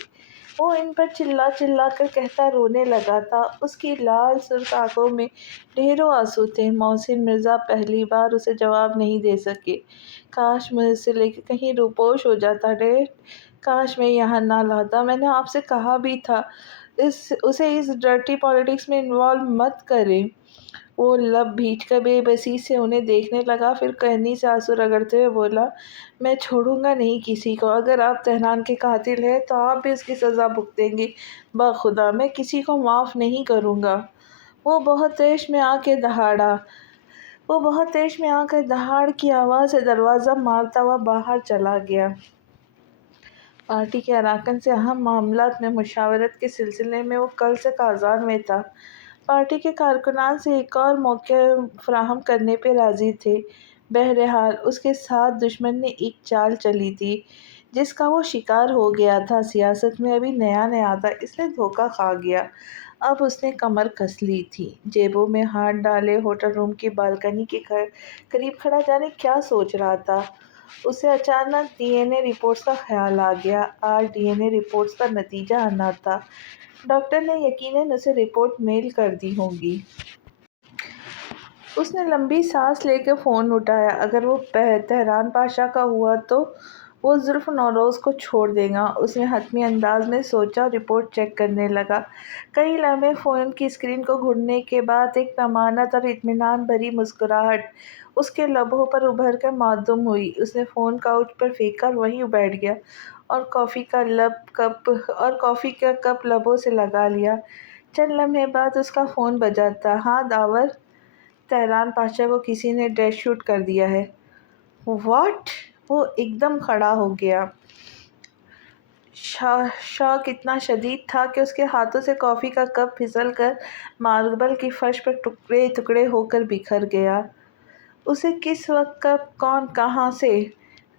وہ ان پر چلا چلا کر کہتا رونے لگا تھا۔ اس کی لال سرخ آنکھوں میں ڈھیروں آنسو تھے۔ محسن مرزا پہلی بار اسے جواب نہیں دے سکے۔ "کاش مجھ سے لے کے کہیں روپوش ہو جاتا ڈیڈ، کاش میں یہاں نہ لاتا۔ میں نے آپ سے کہا بھی تھا اسے اس ڈرٹی پالیٹکس میں انوالو مت کریں۔" وہ لب بھیج کر بے بسی سے انہیں دیکھنے لگا، پھر کہنی سے آنسو رگڑتے ہوئے بولا، "میں چھوڑوں گا نہیں کسی کو۔ اگر آپ تہران کے قاتل ہیں تو آپ بھی اس کی سزا بھگتیں گے۔ بخدا میں کسی کو معاف نہیں کروں گا۔" وہ بہت تیش میں آ کر دہاڑ کی آواز سے دروازہ مارتا ہوا باہر چلا گیا۔ پارٹی کے اراکین سے اہم معاملات میں مشاورت کے سلسلے میں وہ کل سے کازان میں تھا۔ پارٹی کے کارکنان سے ایک اور موقع فراہم کرنے پہ راضی تھے۔ بہرحال اس کے ساتھ دشمن نے ایک چال چلی تھی جس کا وہ شکار ہو گیا تھا۔ سیاست میں ابھی نیا نیا تھا، اس لیے دھوکہ کھا گیا۔ اب اس نے کمر کس لی تھی، جیبوں میں ہاتھ ڈالے ہوٹل روم کی بالکنی کے قریب کھڑا جانے کیا سوچ رہا تھا۔ اسے اچانک ڈی این اے رپورٹس کا خیال آ گیا۔ آج ڈی این اے رپورٹس کا نتیجہ آنا تھا۔ ڈاکٹر نے یقیناً اسے رپورٹ میل کر دی ہوگی۔ اس نے لمبی سانس لے کے فون اٹھایا۔ اگر وہ تہران پاشا کا ہوا تو وہ زلف نوروز کو چھوڑ دے گا، اس نے حتمی انداز میں سوچا اور رپورٹ چیک کرنے لگا۔ کئی لمحے فون کی اسکرین کو گھورنے کے بعد ایک طمانت اور اطمینان بھری مسکراہٹ اس کے لبوں پر ابھر کر معدوم ہوئی۔ اس نے فون کاؤچ پر پھینکا اور وہیں بیٹھ گیا اور کافی کا کپ لبوں سے لگا لیا۔ چند لمحے بعد اس کا فون بجا تھا۔ "ہاں داور، تہران پاشا کو کسی نے ڈیڈ شوٹ کر دیا ہے۔" "واٹ!" وہ ایک دم کھڑا ہو گیا۔ شاک اتنا شدید تھا کہ اس کے ہاتھوں سے کافی کا کپ پھسل کر ماربل کی فرش پر ٹکڑے ٹکڑے ہو کر بکھر گیا۔ اسے کس وقت کب کون کہاں سے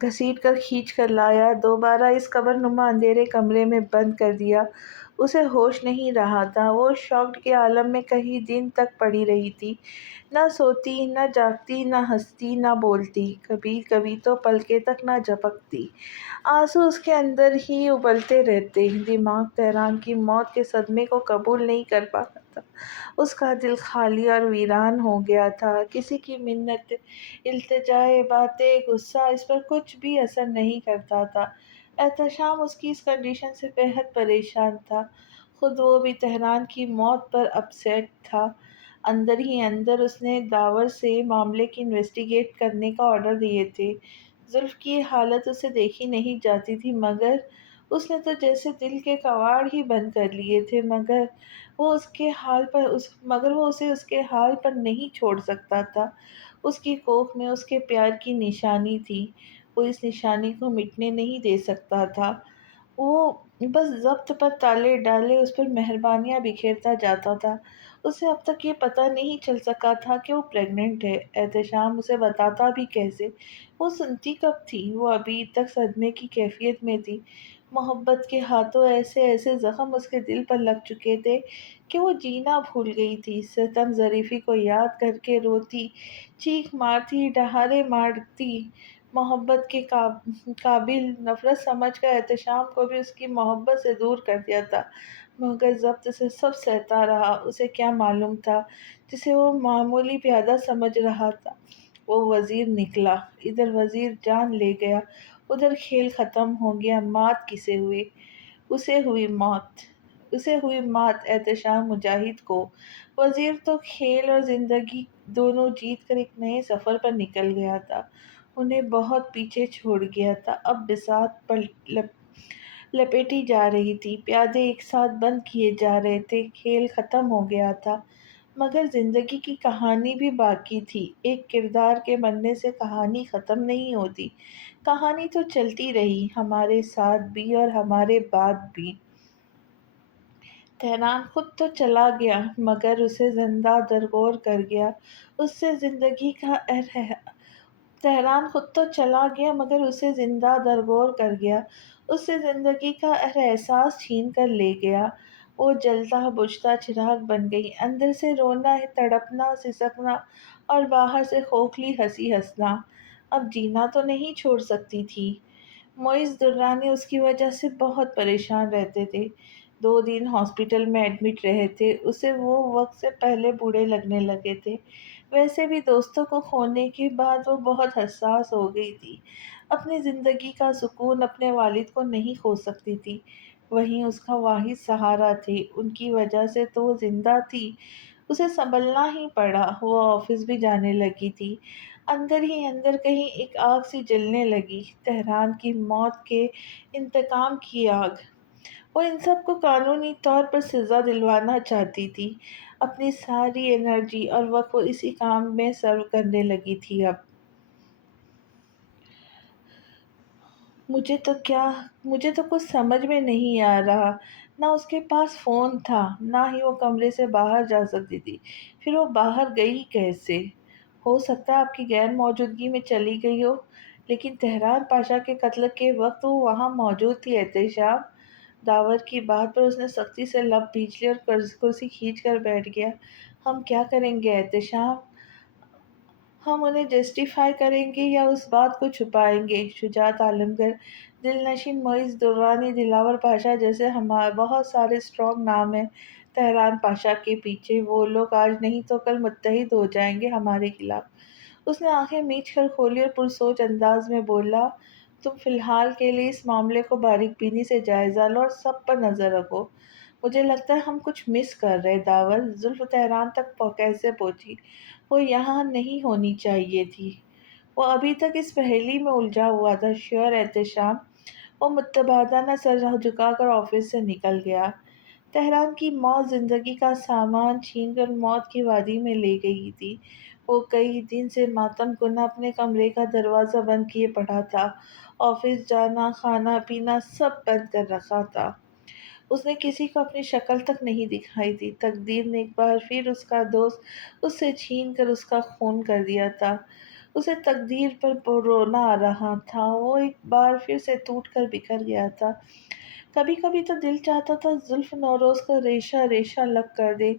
گھسیٹ کر کھینچ کر لایا، دوبارہ اس قبرنما اندھیرے کمرے میں بند کر دیا۔ اسے ہوش نہیں رہا تھا۔ وہ شاکڈ کے عالم میں کئی دن تک پڑی رہی تھی، نہ سوتی، نہ جاگتی، نہ ہنستی، نہ بولتی، کبھی کبھی تو پلکیں تک نہ جھپکتی۔ آنسو اس کے اندر ہی ابلتے رہتے۔ دماغ تہران کی موت کے صدمے کو قبول نہیں کر پا رہا تھا۔ اس کا دل خالی اور ویران ہو گیا تھا۔ کسی کی منت، التجائے، باتیں، غصہ اس پر کچھ بھی اثر نہیں کرتا تھا۔ احتشام اس کی اس کنڈیشن سے بے حد پریشان تھا۔ خود وہ بھی تہران کی موت پر اپسیٹ تھا۔ اندر ہی اندر اس نے داور سے معاملے کی انویسٹیگیٹ کرنے کا آرڈر دیے تھے۔ زلف کی حالت اسے دیکھی نہیں جاتی تھی، مگر اس نے تو جیسے دل کے کواڑ ہی بند کر لیے تھے، مگر وہ اسے اس کے حال پر نہیں چھوڑ سکتا تھا۔ اس کی کوکھ میں اس کے پیار کی نشانی تھی، وہ اس نشانی کو مٹنے نہیں دے سکتا تھا۔ وہ بس ضبط پر تالے ڈالے اس پر مہربانیاں بکھیرتا جاتا تھا۔ اسے اب تک یہ پتہ نہیں چل سکا تھا کہ وہ پریگننٹ ہے۔ احتشام اسے بتاتا بھی کیسے؟ وہ سنتی کب تھی؟ وہ ابھی تک صدمے کی کیفیت میں تھی۔ محبت کے ہاتھوں ایسے ایسے زخم اس کے دل پر لگ چکے تھے کہ وہ جینا بھول گئی تھی۔ ستم ظریفی کو یاد کر کے روتی، چیخ مارتی، ڈہارے مارتی۔ محبت کے قابل نفرت سمجھ کر احتشام کو بھی اس کی محبت سے دور کر دیا تھا، مگر ضبط سے سب سہتا رہا۔ اسے کیا معلوم تھا جسے وہ معمولی پیادہ سمجھ رہا تھا وہ وزیر نکلا۔ ادھر وزیر جان لے گیا، ادھر کھیل ختم ہو گیا۔ مات کسے ہوئی؟ اسے ہوئی موت۔ اسے ہوئی مات احتشام مجاہد کو۔ وزیر تو کھیل اور زندگی دونوں جیت کر ایک نئے سفر پر نکل گیا تھا، انہیں بہت پیچھے چھوڑ گیا تھا۔ اب بساط پر لپیٹی جا رہی تھی، پیادے ایک ساتھ بند کیے جا رہے تھے، کھیل ختم ہو گیا تھا، مگر زندگی کی کہانی بھی باقی تھی۔ ایک کردار کے مرنے سے کہانی ختم نہیں ہوتی، کہانی تو چلتی رہی، ہمارے ساتھ بھی اور ہمارے بعد بھی۔ تہران خود تو چلا گیا مگر اسے زندہ درگور کر گیا، اس سے زندگی کا تہران خود تو چلا گیا مگر اسے زندہ درگور کر گیا، اس سے زندگی کا احساس چھین کر لے گیا۔ وہ جلتا بجھتا چراغ بن گئی، اندر سے رونا، تڑپنا، سسکنا اور باہر سے کھوکھلی ہنسی ہنسنا۔ اب جینا تو نہیں چھوڑ سکتی تھی۔ معز درانی اس کی وجہ سے بہت پریشان رہتے تھے۔ 2 دن ہاسپٹل میں ایڈمٹ رہے تھے، اسے وہ وقت سے پہلے بوڑھے لگنے لگے تھے۔ ویسے بھی دوستوں کو کھونے کے بعد وہ بہت حساس ہو گئی تھی، اپنی زندگی کا سکون اپنے والد کو نہیں کھو سکتی تھی، وہیں اس کا واحد سہارا تھے، ان کی وجہ سے تو وہ زندہ تھی۔ اسے سنبھلنا ہی پڑا، وہ آفس بھی جانے لگی تھی، اندر ہی اندر کہیں ایک آگ سی جلنے لگی، تہران کی موت کے انتقام کی آگ۔ وہ ان سب کو قانونی طور پر سزا دلوانا چاہتی تھی، اپنی ساری انرجی اور وقت وہ اسی کام میں صرف کرنے لگی تھی۔ اب مجھے تو کچھ سمجھ میں نہیں آ رہا، نہ اس کے پاس فون تھا، نہ ہی وہ کمرے سے باہر جا سکتی تھی، پھر وہ باہر گئی کیسے؟ ہو سکتا ہے آپ کی غیر موجودگی میں چلی گئی ہو، لیکن تہران پاشا کے قتل کے وقت وہ وہاں موجود تھی۔ احتشام داور کی بات پر اس نے سختی سے لب بھینچ لی اور کرسی کھینچ کر بیٹھ گیا۔ ہم کیا کریں گے احتشام؟ ہم انہیں جسٹیفائی کریں گے یا اس بات کو چھپائیں گے؟ شجاعت عالمگیر، دل نشین معز درانی، دلاور پاشا جیسے ہمارے بہت سارے اسٹرانگ نام ہیں تہران پاشا کے پیچھے، وہ لوگ آج نہیں تو کل متحد ہو جائیں گے ہمارے خلاف۔ اس نے آنکھیں میچ کر کھولی اور پرسوچ انداز میں بولا، تم فی الحال کے لیے اس معاملے کو باریک بینی سے جائزہ لو اور سب پر نظر رکھو۔ مجھے لگتا ہے ہم کچھ مس کر رہے۔ داور زلف تہران تک کیسے پہنچی؟ وہ یہاں نہیں ہونی چاہیے تھی، وہ ابھی تک اس پہیلی میں الجھا ہوا تھا۔ شیور احتشام، وہ متبادانہ سر جھکا کر آفس سے نکل گیا۔ تہران کی موت زندگی کا سامان چھین کر موت کی وادی میں لے گئی تھی۔ وہ کئی دن سے ماتم کنا اپنے کمرے کا دروازہ بند کیے پڑا تھا، آفس جانا، کھانا پینا سب بند کر رکھا تھا۔ اس نے کسی کو اپنی شکل تک نہیں دکھائی تھی۔ تقدیر نے ایک بار پھر اس کا دوست اس سے چھین کر اس کا خون کر دیا تھا۔ اسے تقدیر پر رونا آ رہا تھا، وہ ایک بار پھر سے ٹوٹ کر بکھر گیا تھا۔ کبھی کبھی تو دل چاہتا تھا زلف نوروز کو ریشہ ریشہ لگ کر دے،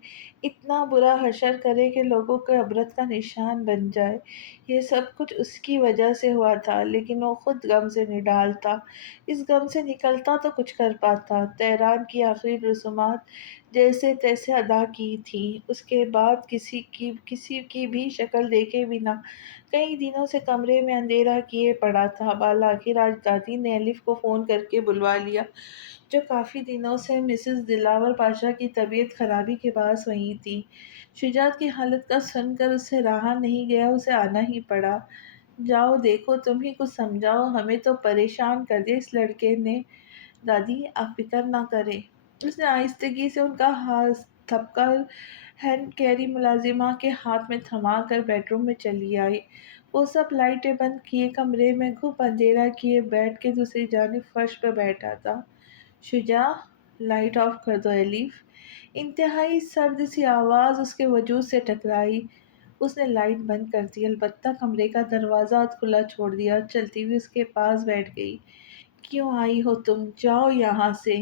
اتنا برا حشر کرے کہ لوگوں کے عبرت کا نشان بن جائے۔ یہ سب کچھ اس کی وجہ سے ہوا تھا، لیکن وہ خود غم سے نڈال تھا، اس غم سے نکلتا تو کچھ کر پاتا۔ تہران کی آخری رسومات جیسے تیسے ادا کی تھی، اس کے بعد کسی کی بھی شکل دیکھے بنا کئی دنوں سے کمرے میں اندھیرا کیے پڑا تھا۔ بالآخر آج دادی نے الف کو فون کر کے بلوا لیا، جو کافی دنوں سے مسز دلاور پاشا کی طبیعت خرابی کے باعث وہیں تھی۔ شجاعت کی حالت کا سن کر اس سے رہا نہیں گیا، اسے آنا ہی پڑا۔ جاؤ دیکھو، تم ہی کچھ سمجھاؤ، ہمیں تو پریشان کر دیا اس لڑکے نے۔ دادی آپ فکر نہ کریں، اس نے آہستگی سے ان کا ہاتھ تھپکا ہینڈ کیری ملازمہ کے ہاتھ میں تھما کر بیڈ روم میں چلی آئی۔ وہ سب لائٹیں بند کیے کمرے میں گھپ اندھیرا کیے بیڈ کے دوسری جانب فرش پہ بیٹھا تھا۔ شجا، لائٹ آف کر دو ایلیف۔ انتہائی سرد سی آواز اس کے وجود سے ٹکرائی۔ اس نے لائٹ بند کر دی، البتہ کمرے کا دروازہ کھلا چھوڑ دیا۔ چلتی ہوئی اس کے پاس بیٹھ گئی۔ کیوں آئی ہو تم؟ جاؤ یہاں سے۔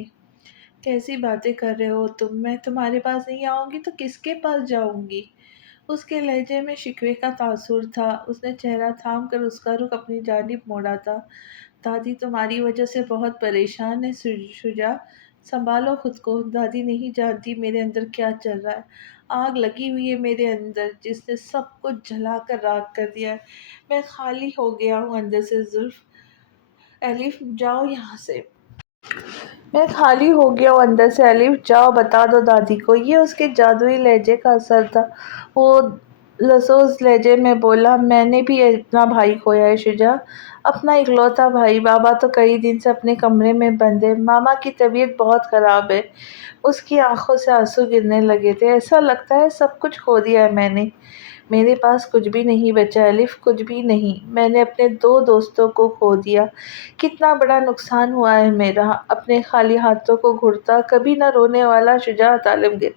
کیسی باتیں کر رہے ہو تم؟ میں تمہارے پاس نہیں آؤں گی تو کس کے پاس جاؤں گی؟ اس کے لہجے میں شکوے کا تاثر تھا۔ اس نے چہرہ تھام کر اس کا رخ اپنی جانب موڑا تھا۔ دادی تمہاری وجہ سے بہت پریشان ہے شجا، سنبھالو خود کو۔ دادی نہیں جانتی میرے اندر کیا چل رہا ہے۔ آگ لگی ہوئی ہے میرے اندر جس نے سب کچھ جلا کر راکھ کر دیا ہے۔ میں خالی ہو گیا ہوں اندر سے زلف۔ ایلف جاؤ یہاں سے۔ میں خالی ہو گیا ہوں اندر سے ایلف، جاؤ بتا دو دادی کو۔ یہ اس کے جادوئی لہجے کا اثر تھا۔ وہ لسوس لہجے میں بولا، میں نے بھی اپنا بھائی کھویا ہے شجا، اپنا اکلوتا بھائی۔ بابا تو کئی دن سے اپنے کمرے میں بند ہے۔ ماما کی طبیعت بہت خراب ہے۔ اس کی آنکھوں سے آنسو گرنے لگے تھے۔ ایسا لگتا ہے سب کچھ کھو دیا ہے میں نے۔ میرے پاس کچھ بھی نہیں بچا الف، کچھ بھی نہیں۔ میں نے اپنے 2 دوستوں کو کھو دیا۔ کتنا بڑا نقصان ہوا ہے میرا۔ اپنے خالی ہاتھوں کو گھڑتا کبھی نہ رونے والا شجاعت عالمگیر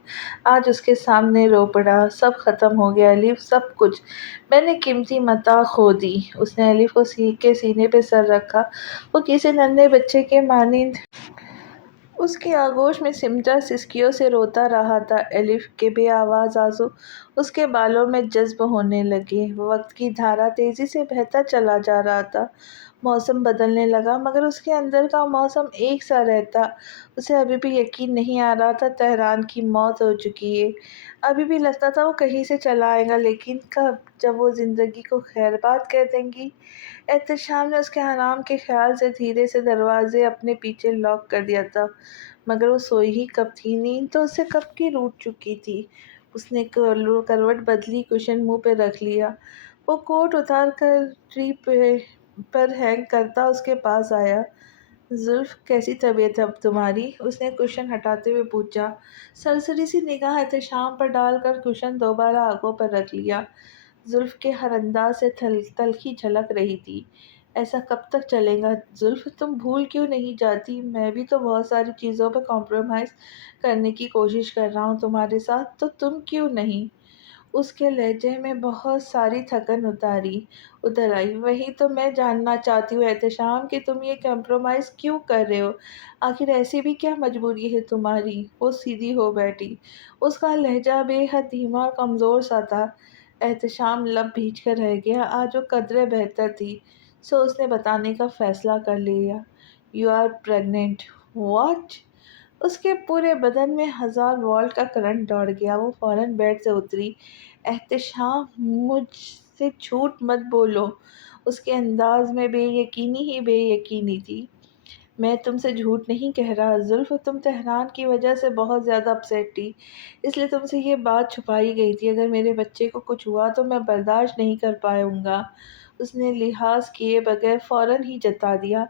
آج اس کے سامنے رو پڑا۔ سب ختم ہو گیا الف، سب کچھ۔ میں نے قیمتی متاع کھو دی۔ اس نے الف کو کے سینے پہ سر رکھا۔ وہ کسی ننھے بچے کے مانند اس کی آغوش میں سمٹا سسکیوں سے روتا رہا تھا۔ الف کے بے آواز آنسو اس کے بالوں میں جذب ہونے لگے۔ وقت کی دھارا تیزی سے بہتا چلا جا رہا تھا۔ موسم بدلنے لگا مگر اس کے اندر کا موسم ایک سا رہتا۔ اسے ابھی بھی یقین نہیں آ رہا تھا تہران کی موت ہو چکی ہے۔ ابھی بھی لگتا تھا وہ کہیں سے چلا آئے گا، لیکن کب؟ جب وہ زندگی کو خیر بات کہہ دیں گی۔ احتشام نے اس کے حرام کے خیال سے دھیرے سے دروازے اپنے پیچھے لاک کر دیا تھا، مگر وہ سوئی ہی کب تھی۔ نیند تو اسے کب کی روٹ چکی تھی۔ اس نے کروٹ بدلی، کشن منہ پہ رکھ لیا۔ وہ کوٹ اتار کر ٹری پر ہینگ کرتا اس کے پاس آیا۔ زلف، کیسی طبیعت ہے اب تمہاری؟ اس نے کشن ہٹاتے ہوئے پوچھا۔ سرسری سی نگاہ احتشام پر ڈال کر کشن دوبارہ آنکھوں پر رکھ لیا۔ زلف کے ہر انداز سے تلخی جھلک رہی تھی۔ ایسا کب تک چلے گا زلف؟ تم بھول کیوں نہیں جاتی؟ میں بھی تو بہت ساری چیزوں پہ کمپرومائز کرنے کی کوشش کر رہا ہوں تمہارے ساتھ، تو تم کیوں نہیں؟ اس کے لہجے میں بہت ساری تھکن اتر آئی۔ وہی تو میں جاننا چاہتی ہوں احتشام کہ تم یہ کمپرومائز کیوں کر رہے ہو؟ آخر ایسی بھی کیا مجبوری ہے تمہاری؟ وہ سیدھی ہو بیٹھی۔ اس کا لہجہ بے حد دھیما اور کمزور سا تھا۔ احتشام لب بھیج کر رہ گیا۔ آج وہ قدرے بہتر تھی، سو اس نے بتانے کا فیصلہ کر لیا۔ You are pregnant. واٹ؟ اس کے پورے بدن میں 1000 وولٹ کا کرنٹ دوڑ گیا۔ وہ فوراً بیڈ سے اتری۔ احتشام، مجھ سے جھوٹ مت بولو۔ اس کے انداز میں بے یقینی ہی بے یقینی تھی۔ میں تم سے جھوٹ نہیں کہہ رہا زلف، تم تہران کی وجہ سے بہت زیادہ اپسیٹ تھی، اس لیے تم سے یہ بات چھپائی گئی تھی۔ اگر میرے بچے کو کچھ ہوا تو میں برداشت نہیں کر پاؤں گا۔ اس نے لحاظ کیے بغیر فوراً ہی جتا دیا۔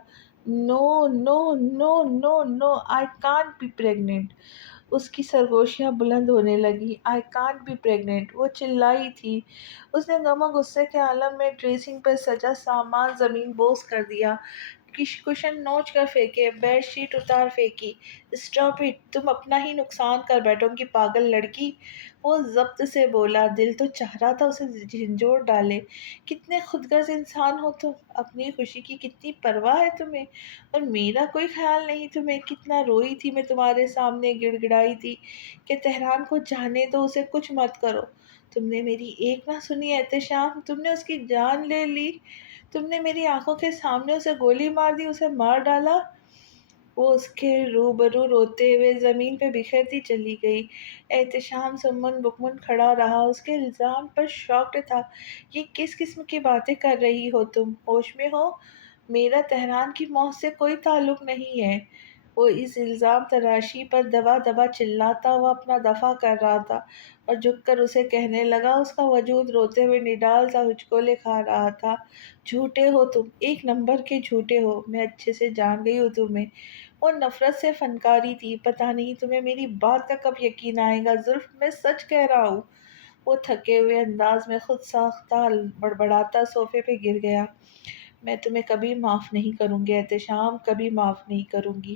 نو نو نو نو نو، آئی کانٹ بی پریگننٹ۔ اس کی سرگوشیاں بلند ہونے لگی۔ آئی کانٹ بی پریگننٹ، وہ چلائی تھی۔ اس نے غم و غصے کے عالم میں ڈریسنگ پر سجا سامان زمین بوس کر دیا، کشن نوچ کر پھینکے، بیڈ شیٹ اتار پھینکی۔ اسٹاپ اٹ، تم اپنا ہی نقصان کر بیٹھو گی پاگل لڑکی۔ وہ ضبط سے بولا، دل تو چاہ رہا تھا اسے جھنجھوڑ ڈالے۔ کتنے خود غرض انسان ہو تم، اپنی خوشی کی کتنی پرواہ ہے تمہیں، اور میرا کوئی خیال نہیں تمہیں۔ کتنا روئی تھی میں تمہارے سامنے، گڑ گڑائی تھی کہ تہران کو جانے دو، اسے کچھ مت کرو۔ تم نے میری ایک نہ سنی احتشام، تم نے اس کی جان لے لی۔ تم نے میری آنکھوں کے سامنے اسے گولی مار دی، اسے مار ڈالا۔ وہ اس کے روبرو روتے ہوئے زمین پہ بکھرتی چلی گئی۔ احتشام سمن بکمن کھڑا رہا، اس کے الزام پر شاکڈ تھا۔ یہ کس قسم کی باتیں کر رہی ہو تم؟ ہوش میں ہو؟ میرا تہران کی موت سے کوئی تعلق نہیں ہے۔ وہ اس الزام تراشی پر دبا دبا چلاتا ہوا اپنا دفاع کر رہا تھا اور جھک کر اسے کہنے لگا۔ اس کا وجود روتے ہوئے نڈال سا ہچکولے کھا رہا تھا۔ جھوٹے ہو تم، ایک نمبر کے جھوٹے ہو، میں اچھے سے جان گئی ہوں تمہیں۔ وہ نفرت سے فنکاری تھی۔ پتہ نہیں تمہیں میری بات کا کب یقین آئے گا زلف، میں سچ کہہ رہا ہوں۔ وہ تھکے ہوئے انداز میں خود ساختہ بڑبڑاتا صوفے پہ گر گیا۔ میں تمہیں کبھی معاف نہیں کروں گی احتشام، کبھی معاف نہیں کروں گی۔